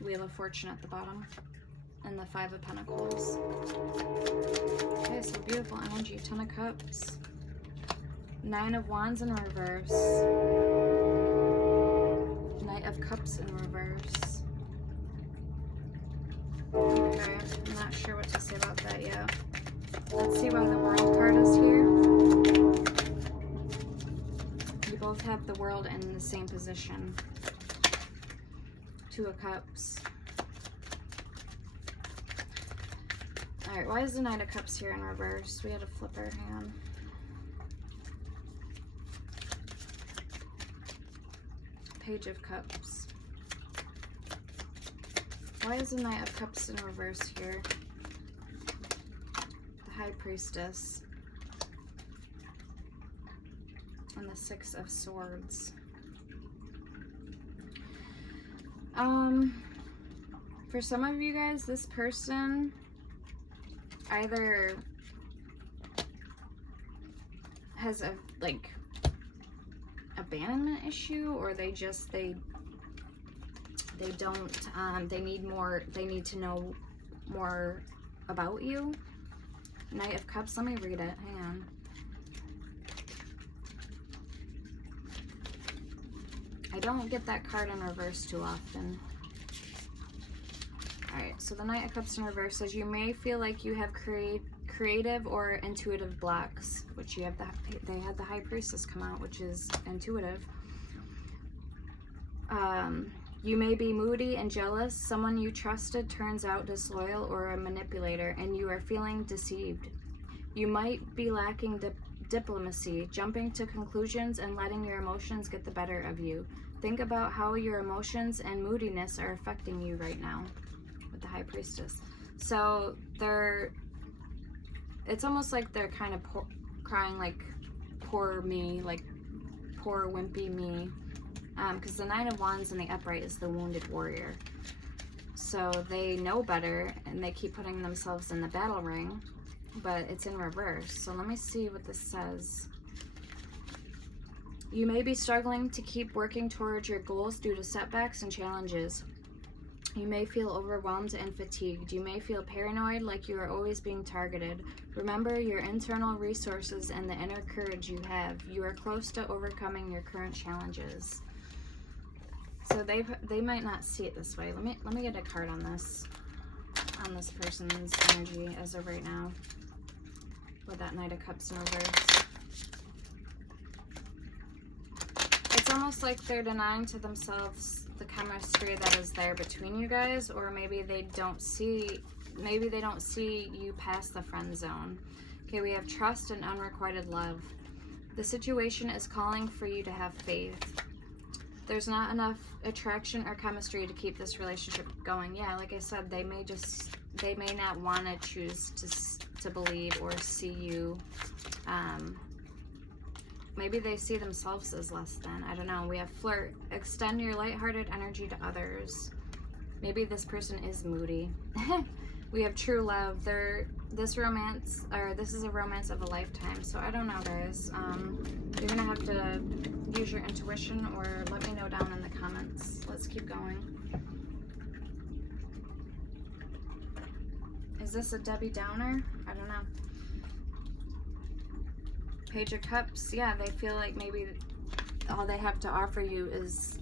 Wheel of Fortune at the bottom, and the Five of Pentacles. Okay, so beautiful energy. Ten of Cups. Nine of Wands in reverse. Knight of Cups in reverse. Okay, I'm not sure what to say about that yet. Let's see why the World card is here. You both have the World in the same position. Two of Cups. Alright, why is the Knight of Cups here in reverse? We had a flipper, hang on. Page of Cups. Why is the Knight of Cups in reverse here? The High Priestess. And the Six of Swords. For some of you guys, this person either has a, like, abandonment issue, or they don't, they need to know more about you. Knight of Cups, let me read it, hang on. I don't get that card in reverse too often. Alright, so the Knight of Cups in reverse says you may feel like you have creative or intuitive blocks, which you have they had the High Priestess come out, which is intuitive. You may be moody and jealous. Someone you trusted turns out disloyal or a manipulator, and you are feeling deceived. You might be lacking diplomacy, jumping to conclusions and letting your emotions get the better of you. Think about how your emotions and moodiness are affecting you right now with the High Priestess. So it's almost like they're kind of crying like, poor me, like poor wimpy me. Because the Nine of Wands in the upright is the wounded warrior. So they know better and they keep putting themselves in the battle ring, but it's in reverse. So let me see what this says. You may be struggling to keep working towards your goals due to setbacks and challenges. You may feel overwhelmed and fatigued. You may feel paranoid, like you are always being targeted. Remember your internal resources and the inner courage you have. You are close to overcoming your current challenges. So they might not see it this way. Let me get a card on this person's energy as of right now. with that Knight of Cups in reverse. It's almost like they're denying to themselves the chemistry that is there between you guys, or maybe they don't see you past the friend zone. Okay, we have trust and unrequited love. The situation is calling for you to have faith. There's not enough attraction or chemistry to keep this relationship going. Yeah, like I said, they may not want to choose to believe or see you. Maybe they see themselves as less than. I don't know. We have flirt. Extend your lighthearted energy to others. Maybe this person is moody. We have true love. This is a romance of a lifetime. So I don't know, guys. You're gonna have to use your intuition, or let me know down in the comments. Let's keep going. Is this a Debbie Downer? I don't know. Page of Cups. Yeah, they feel like maybe all they have to offer you is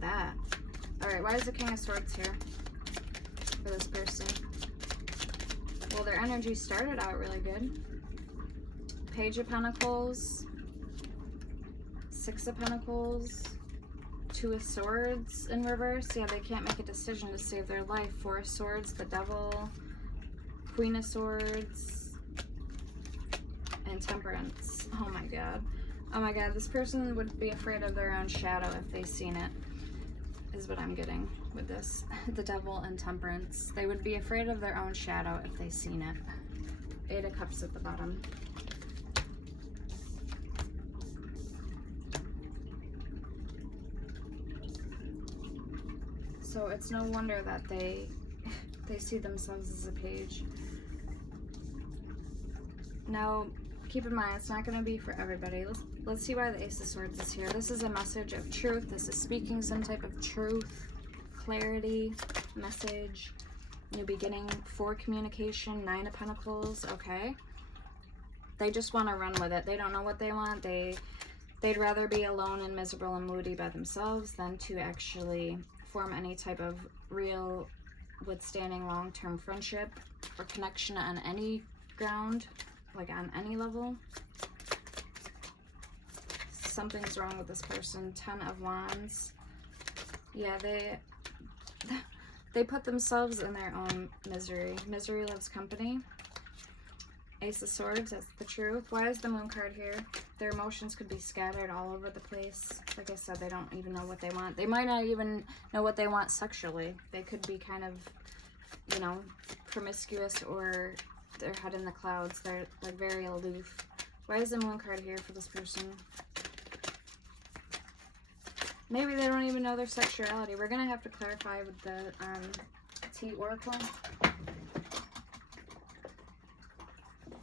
that. All right, why is the King of Swords here for this person? Well, their energy started out really good. Page of Pentacles, Six of Pentacles, Two of Swords in reverse. Yeah, they can't make a decision to save their life. Four of Swords, the Devil, Queen of Swords, and Temperance. Oh my god. Oh my god, this person would be afraid of their own shadow if they seen it, is what I'm getting with this. The Devil and Temperance. They would be afraid of their own shadow if they seen it. Eight of Cups at the bottom. So it's no wonder that they see themselves as a page. Now, keep in mind, it's not going to be for everybody. Let's see why the Ace of Swords is here. This is a message of truth. This is speaking some type of truth, clarity, message, new beginning, for communication. Nine of Pentacles. Okay. They just want to run with it. They don't know what they want. They'd rather be alone and miserable and moody by themselves than to actually form any type of real, withstanding, long-term friendship or connection on any ground, like on any level. Something's wrong with this person. 10 of Wands. Yeah, they put themselves in their own misery. Misery loves company. Ace of Swords, that's the truth. Why is the Moon card here? Their emotions could be scattered all over the place. Like I said, they don't even know what they want. They might not even know what they want sexually. They could be kind of, you know, promiscuous, or their head in the clouds. They're like very aloof. Why is the Moon card here for this person? Maybe they don't even know their sexuality. We're going to have to clarify with the Tea Oracle.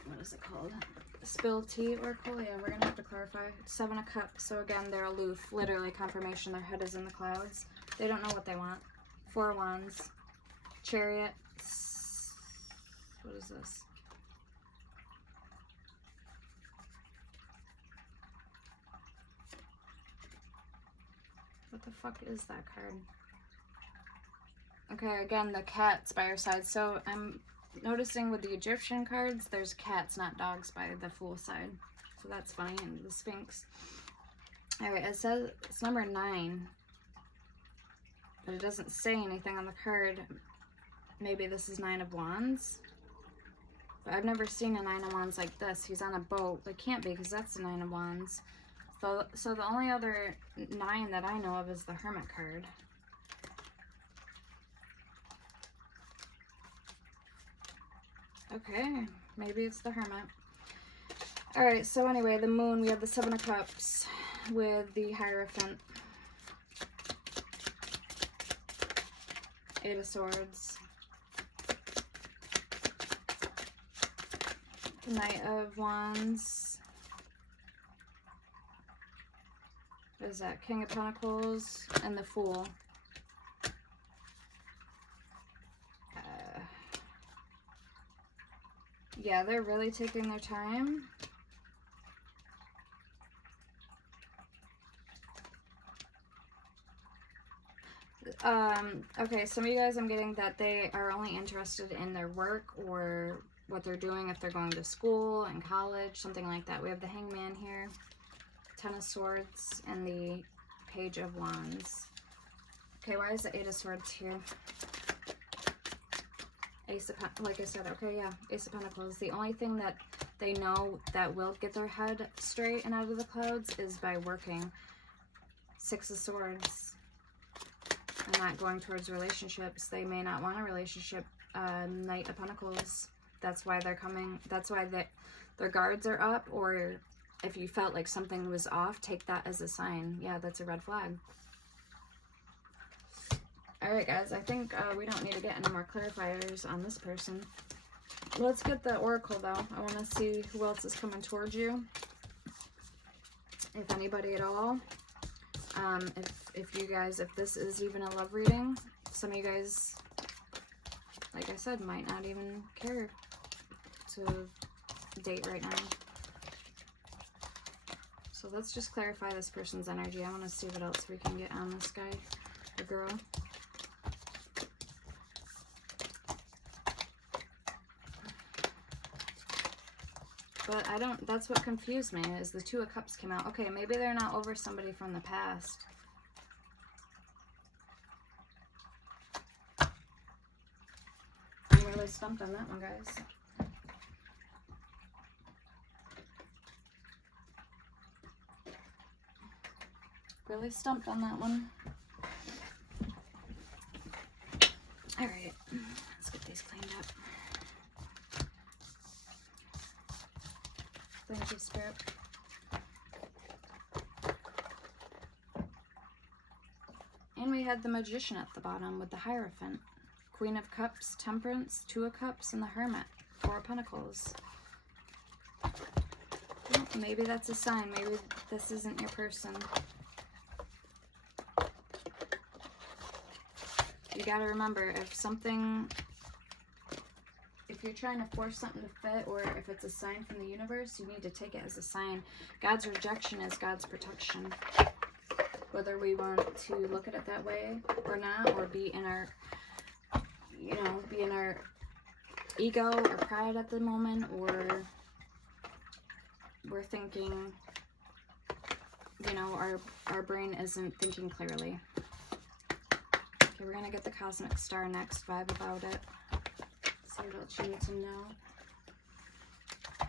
What is it called? Spilled Tea Oracle. Yeah, we're going to have to clarify. 7 of Cups. So again, they're aloof. Literally confirmation. Their head is in the clouds. They don't know what they want. 4 of Wands. Chariot. What is this? What the fuck is that card? Okay, again, the cat's by your side. So I'm noticing with the Egyptian cards, there's cats, not dogs, by the Fool side. So that's funny. And the Sphinx. Alright, it says it's number 9. But it doesn't say anything on the card. Maybe this is 9 of Wands. But I've never seen a 9 of Wands like this. He's on a boat. It can't be, because that's the 9 of Wands. So the only other 9 that I know of is the Hermit card. Okay, maybe it's the Hermit. Alright, so anyway, the Moon, we have the 7 of Cups with the Hierophant. 8 of Swords. The Knight of Wands. What is that? King of Pentacles and the Fool. Yeah, they're really taking their time. Okay, some of you guys, I'm getting that they are only interested in their work or what they're doing, if they're going to school and college, something like that. We have the Hangman here, Ten of Swords, and the Page of Wands. Okay, why is the Eight of Swords here? Ace of Pentacles, like I said, okay, yeah, Ace of Pentacles. The only thing that they know that will get their head straight and out of the clouds is by working. Six of Swords. And not going towards relationships. They may not want a relationship. Knight of Pentacles. That's why they're coming. That's why their guards are up. Or if you felt like something was off, take that as a sign. Yeah, that's a red flag. Alright guys, I think we don't need to get any more clarifiers on this person. Let's get the oracle though. I want to see who else is coming towards you. If anybody at all. If you guys, if this is even a love reading, some of you guys, like I said, might not even care to date right now. So let's just clarify this person's energy. I want to see what else we can get on this guy or girl. But I don't, that's what confused me, is the Two of Cups came out. Okay, maybe they're not over somebody from the past. I'm really stumped on that one, guys. Really stumped on that one. Alright, let's get these cleaned up. Thank you, Spirit. And we had the Magician at the bottom with the Hierophant. Queen of Cups, Temperance, Two of Cups, and the Hermit. Four of Pentacles. Well, maybe that's a sign. Maybe this isn't your person. You gotta remember, if you're trying to force something to fit, or if it's a sign from the universe, you need to take it as a sign. God's rejection is God's protection. Whether we want to look at it that way or not, or be in our, you know, be in our ego or pride at the moment, or we're thinking, you know, our brain isn't thinking clearly. Okay, we're gonna get the Cosmic Star next, vibe about it. See what you need to know.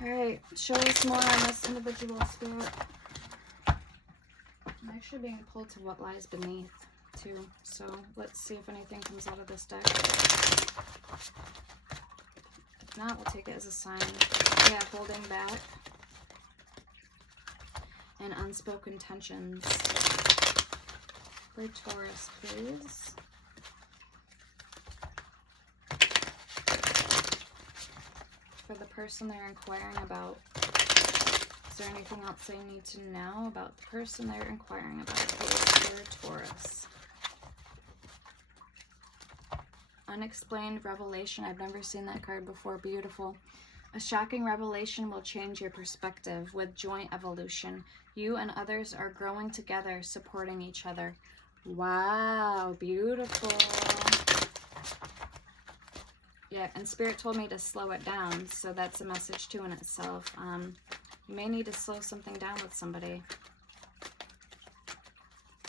Alright, show us more on this individual, Spirit. I'm actually being pulled to what lies beneath, too. So let's see if anything comes out of this deck. If not, we'll take it as a sign. Yeah, holding back. And unspoken tensions. For Taurus, please. For the person they're inquiring about. Is there anything else they need to know about the person they're inquiring about? For Taurus. Unexplained revelation. I've never seen that card before. Beautiful. A shocking revelation will change your perspective with joint evolution. You and others are growing together, supporting each other. Wow, beautiful. Yeah, and Spirit told me to slow it down, so that's a message too in itself. You may need to slow something down with somebody.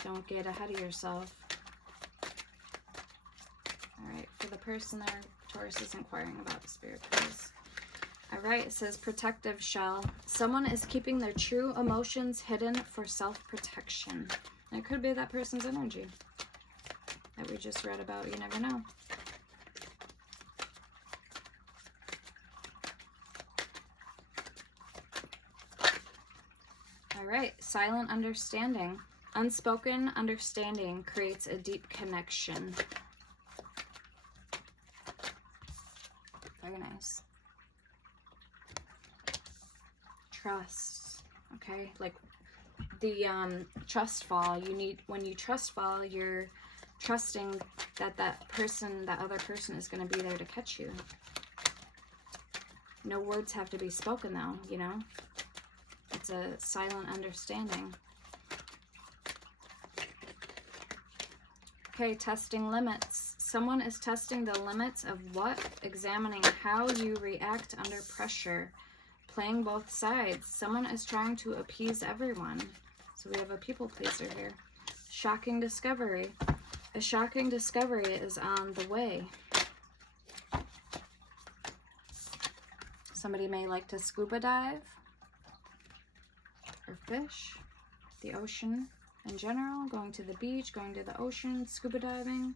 Don't get ahead of yourself. Alright, for the person there, Taurus is inquiring about the Spirit, please. Alright, it says protective shell. Someone is keeping their true emotions hidden for self-protection. It could be that person's energy that we just read about. You never know. Alright, silent understanding. Unspoken understanding creates a deep connection. Very nice. Trust. Okay, like the trust fall. You need, when you trust fall, you're trusting that that other person is going to be there to catch you. No words have to be spoken though, you know. It's a silent understanding. Okay, testing limits. Someone is testing the limits of what? Examining how you react under pressure. Playing both sides. Someone is trying to appease everyone. So we have a people pleaser here. Shocking discovery. A shocking discovery is on the way. Somebody may like to scuba dive or fish. The ocean in general, going to the beach, going to the ocean, scuba diving.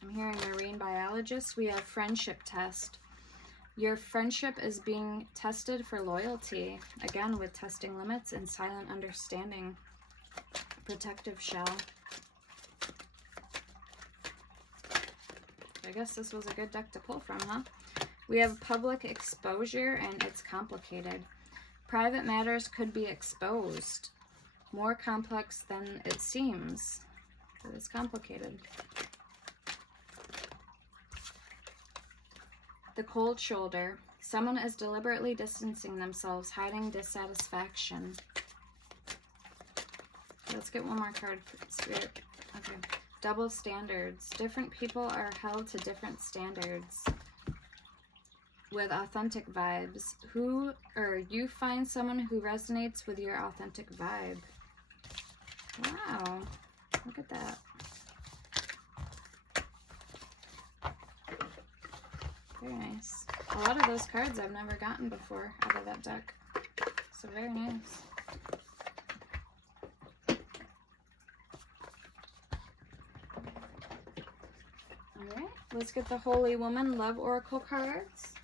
I'm hearing marine biologist. We have friendship test. Your friendship is being tested for loyalty. Again, with testing limits and silent understanding. Protective shell. I guess this was a good deck to pull from, huh? We have public exposure, and it's complicated. Private matters could be exposed. More complex than it seems. It's complicated. The cold shoulder. Someone is deliberately distancing themselves, hiding dissatisfaction. Let's get one more card, Spirit. Okay. Double standards. Different people are held to different standards. With authentic vibes. You find someone who resonates with your authentic vibe. Wow. Look at that. Very nice. A lot of those cards I've never gotten before out of that deck. So very nice. Alright, let's get the Holy Woman Love Oracle cards.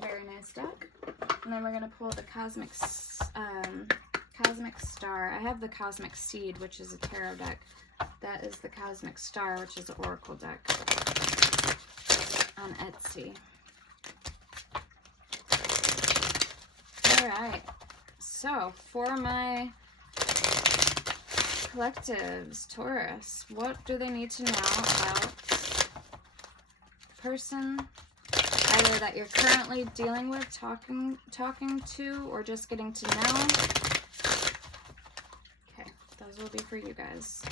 Very nice deck. And then we're going to pull the Cosmic Star. I have the Cosmic Seed, which is a tarot deck. That is the Cosmic Star, which is an oracle deck on Etsy. Alright, so for my collectives, Taurus, what do they need to know about the person either that you're currently dealing with, talking to, or just getting to know? Okay, those will be for you guys.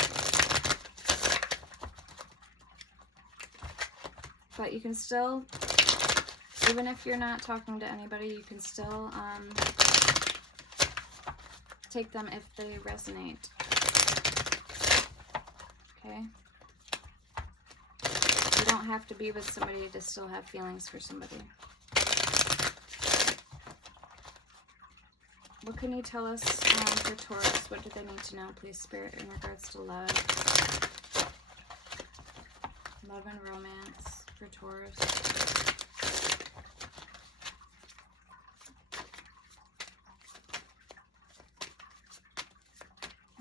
But you can still, even if you're not talking to anybody, you can still take them if they resonate. Okay? You don't have to be with somebody to still have feelings for somebody. What can you tell us for Taurus? What do they need to know, please, Spirit, in regards to love? Love and romance for Taurus.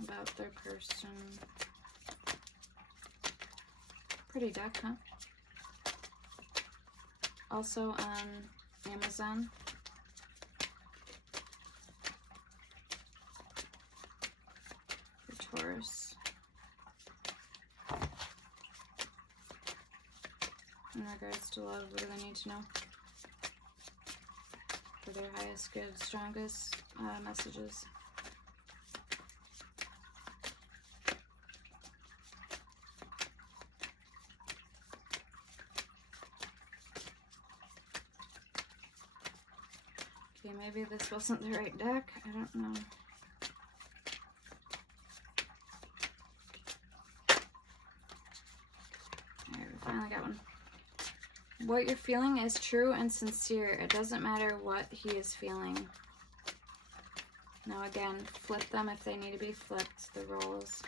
About their person. Pretty deck, huh? Also on Amazon. For Taurus. In regards to love, what do they need to know? For their highest good, strongest messages. Okay, maybe this wasn't the right deck. I don't know. Alright, we finally got one. What you're feeling is true and sincere. It doesn't matter what he is feeling. Now again, flip them if they need to be flipped, the roles.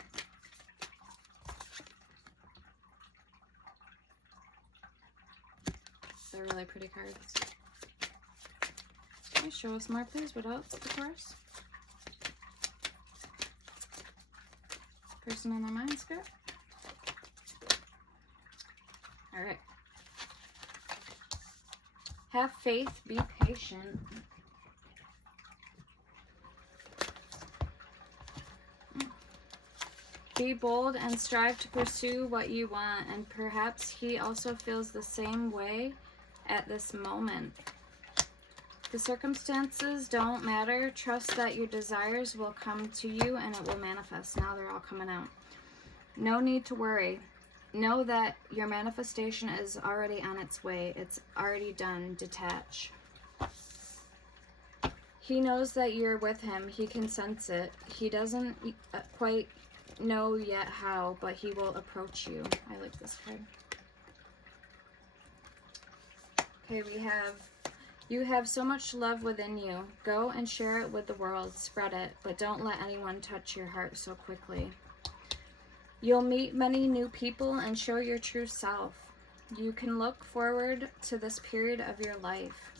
They're really pretty cards. Can you show us more, please? What else, of course? Person on their mind, Spirit? Alright. Have faith, be patient. Be bold and strive to pursue what you want, and perhaps he also feels the same way at this moment. The circumstances don't matter. Trust that your desires will come to you and it will manifest. Now they're all coming out. No need to worry. Know that your manifestation is already on its way. It's already done. Detach. He knows that you're with him. He can sense it. He doesn't quite know yet how, but he will approach you. I like this card. Okay, we have, you have so much love within you. Go and share it with the world. Spread it, but don't let anyone touch your heart so quickly. You'll meet many new people and show your true self. You can look forward to this period of your life.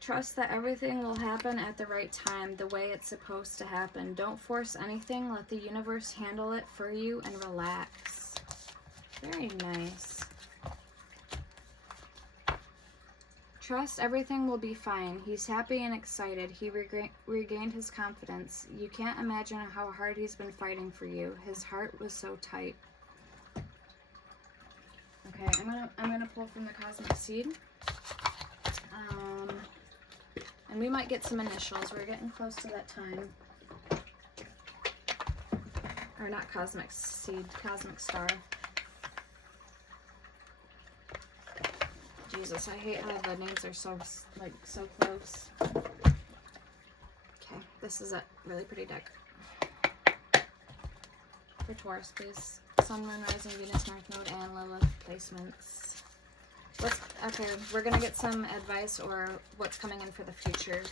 Trust that everything will happen at the right time, the way it's supposed to happen. Don't force anything. Let the universe handle it for you and relax. Very nice. Trust everything will be fine. He's happy and excited. He regained his confidence. You can't imagine how hard he's been fighting for you. His heart was so tight. Okay, I'm gonna pull from the Cosmic Seed. And we might get some initials. We're getting close to that time. Or not Cosmic Seed, Cosmic Star. Jesus, I hate how the names are so close. Okay, this is a really pretty deck. For Taurus, please. Sun, Moon, Rising, Venus, North Node, and Lilith placements. Okay, we're going to get some advice or what's coming in for the future,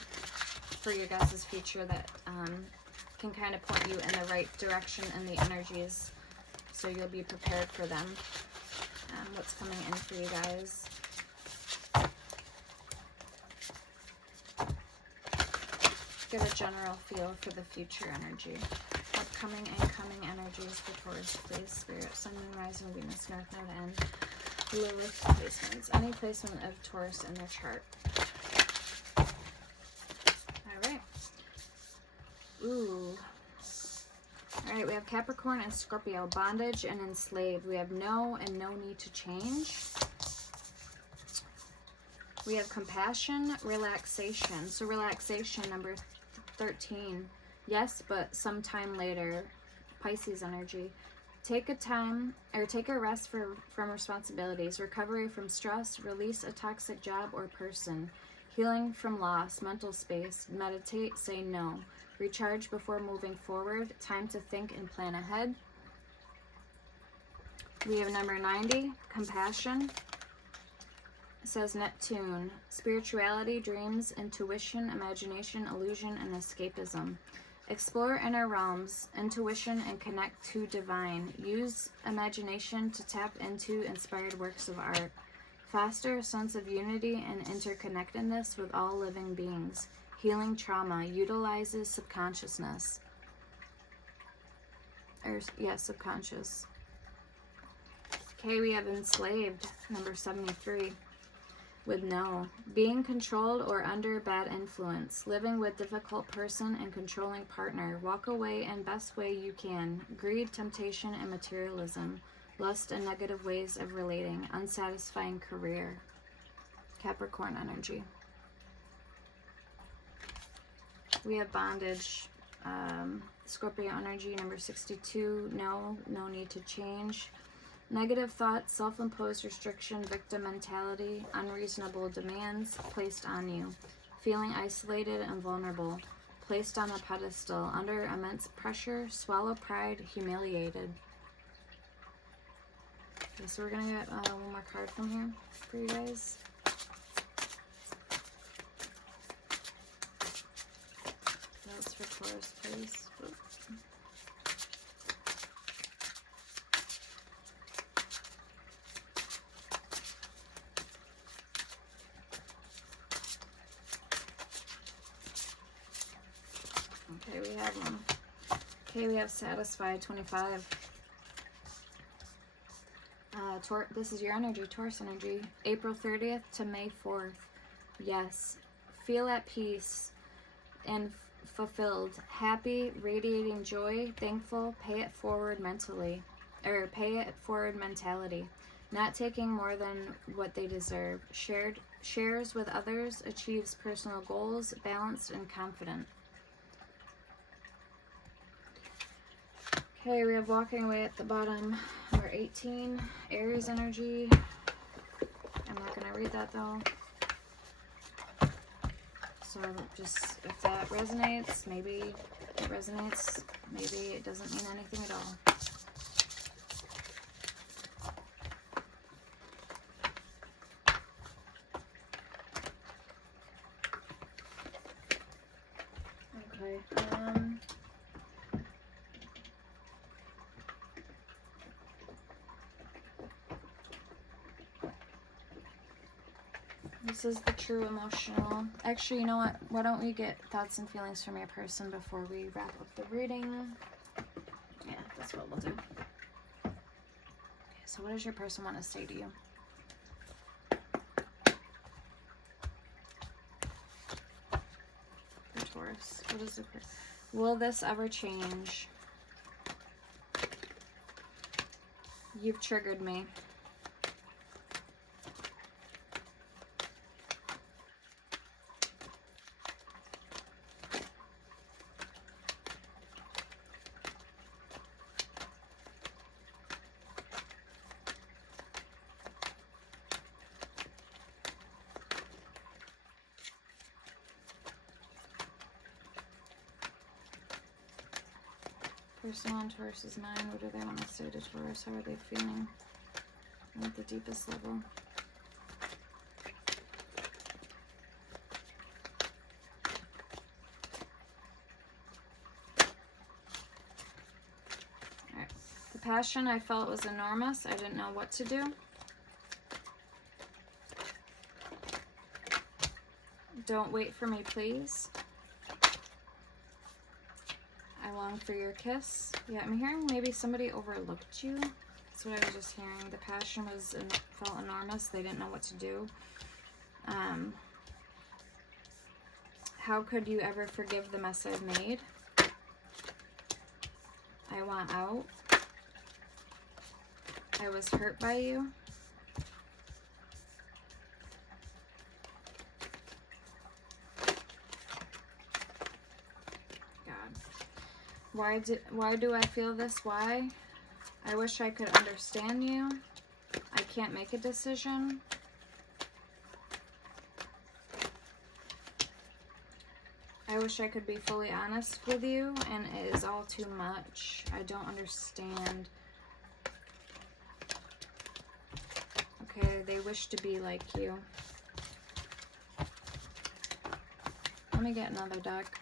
for your guys' future that can kind of point you in the right direction in the energies, so you'll be prepared for them. What's coming in for you guys. Get a general feel for the future energy. Upcoming and coming energies for Taurus, please. Spirit, Sun, Moon, Rising, Venus, North Node, and Lilith placements. Any placement of Taurus in their chart. Alright. Ooh. Alright, we have Capricorn and Scorpio. Bondage and enslaved. We have no and no need to change. We have compassion, relaxation. So relaxation, number 13. Yes, but sometime later. Pisces energy. Take a rest from responsibilities, recovery from stress, release a toxic job or person, healing from loss, mental space, meditate, say no, recharge before moving forward, time to think and plan ahead. We have number 90, compassion. It says Neptune, spirituality, dreams, intuition, imagination, illusion, and escapism. Explore inner realms, intuition, and connect to divine. Use imagination to tap into inspired works of art. Foster a sense of unity and interconnectedness with all living beings. Healing trauma. Utilizes subconsciousness. Subconscious. Okay, we have enslaved, number 73. With no. Being controlled or under bad influence. Living with difficult person and controlling partner. Walk away in best way you can. Greed, temptation, and materialism. Lust and negative ways of relating. Unsatisfying career. Capricorn energy. We have bondage. Scorpio energy, number 62. No need to change. Negative thoughts, self-imposed restriction, victim mentality, unreasonable demands placed on you. Feeling isolated and vulnerable. Placed on a pedestal, under immense pressure, swallow pride, humiliated. Okay, so we're going to get one more card from here for you guys. That's for Taurus, please. Oops. Okay, we have one. Okay, we have Satisfied, 25. This is your energy, Taurus energy. April 30th to May 4th. Yes. Feel at peace and fulfilled. Happy, radiating joy, thankful, pay it forward mentally. Or pay it forward mentality. Not taking more than what they deserve. Shares with others. Achieves personal goals. Balanced and confident. Okay, we have walking away at the bottom. Number 18. Aries energy. I'm not going to read that though. So just, if that resonates, maybe it resonates. Maybe it doesn't mean anything at all. Okay. This is the true emotional. Actually, you know what? Why don't we get thoughts and feelings from your person before we wrap up the reading? Yeah, that's what we'll do. Okay, so what does your person want to say to you? For Taurus, what is the person? Will this ever change? You've triggered me. Person on Taurus's mind, what do they want to say to Taurus? How are they feeling at the deepest level? Alright. The passion I felt was enormous. I didn't know what to do. Don't wait for me, please. I long for your kiss. Yeah, I'm hearing maybe somebody overlooked you. That's what I was just hearing. The passion felt enormous. They didn't know what to do. How could you ever forgive the mess I've made? I want out. I was hurt by you. Why do I feel this? Why? I wish I could understand you. I can't make a decision. I wish I could be fully honest with you, and it is all too much. I don't understand. Okay, they wish to be like you. Let me get another deck.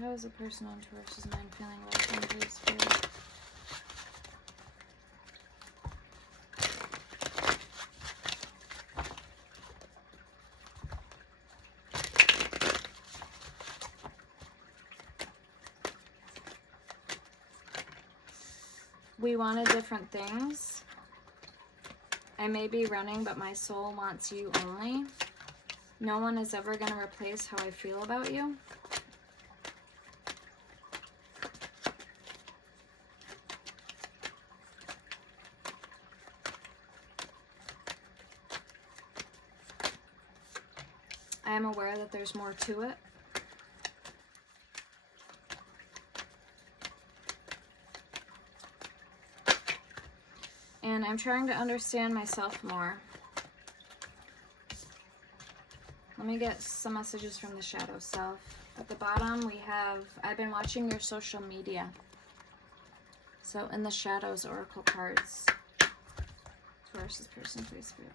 How is a person on Taurus's mind feeling welcome to his spirit? We wanted different things. I may be running, but my soul wants you only. No one is ever going to replace how I feel about you. I am aware that there's more to it. And I'm trying to understand myself more. Let me get some messages from the shadow self. At the bottom we have, I've been watching your social media. So in the shadows, oracle cards. Taurus's person, please, spirit.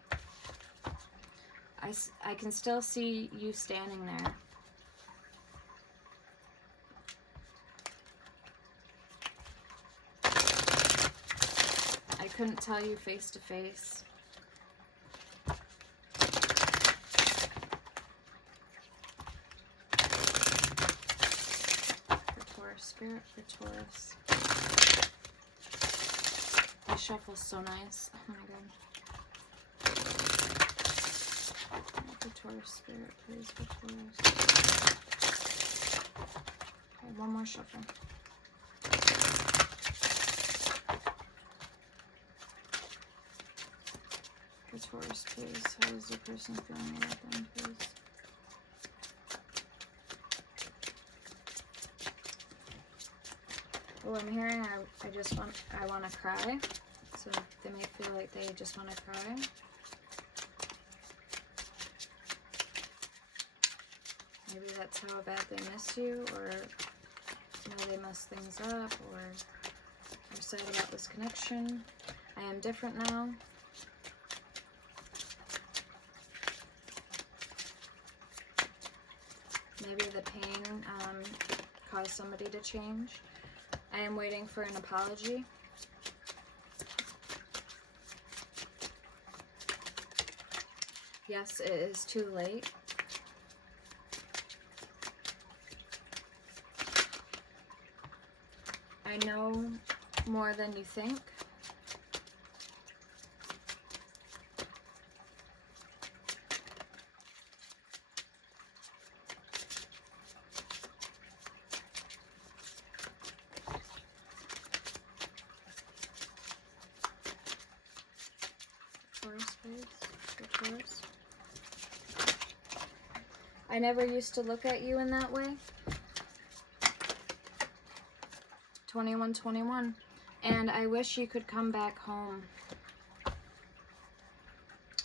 I can still see you standing there. I couldn't tell you face to face. For Taurus, spirit for Taurus. The shuffle's so nice. Oh my god. Spirit, please, for Taurus. Okay, one more shuffle. For Taurus, please. How is the person feeling about them, please? Oh, I'm hearing I want to cry. So they may feel like they just want to cry. Maybe that's how bad they miss you, or they mess things up, or are sad about this connection. I am different now. Maybe the pain caused somebody to change. I am waiting for an apology. Yes, it is too late. I know more than you think. Taurus, please. For Taurus. I never used to look at you in that way. 2121. And I wish you could come back home.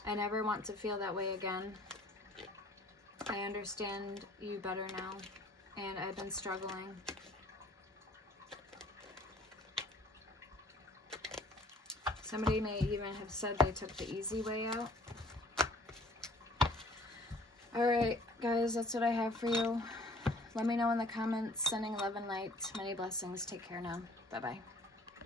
I never want to feel that way again. I understand you better now, and I've been struggling. Somebody may even have said they took the easy way out. Alright, guys, that's what I have for you. Let me know in the comments. Sending love and light. Many blessings. Take care now. Bye-bye.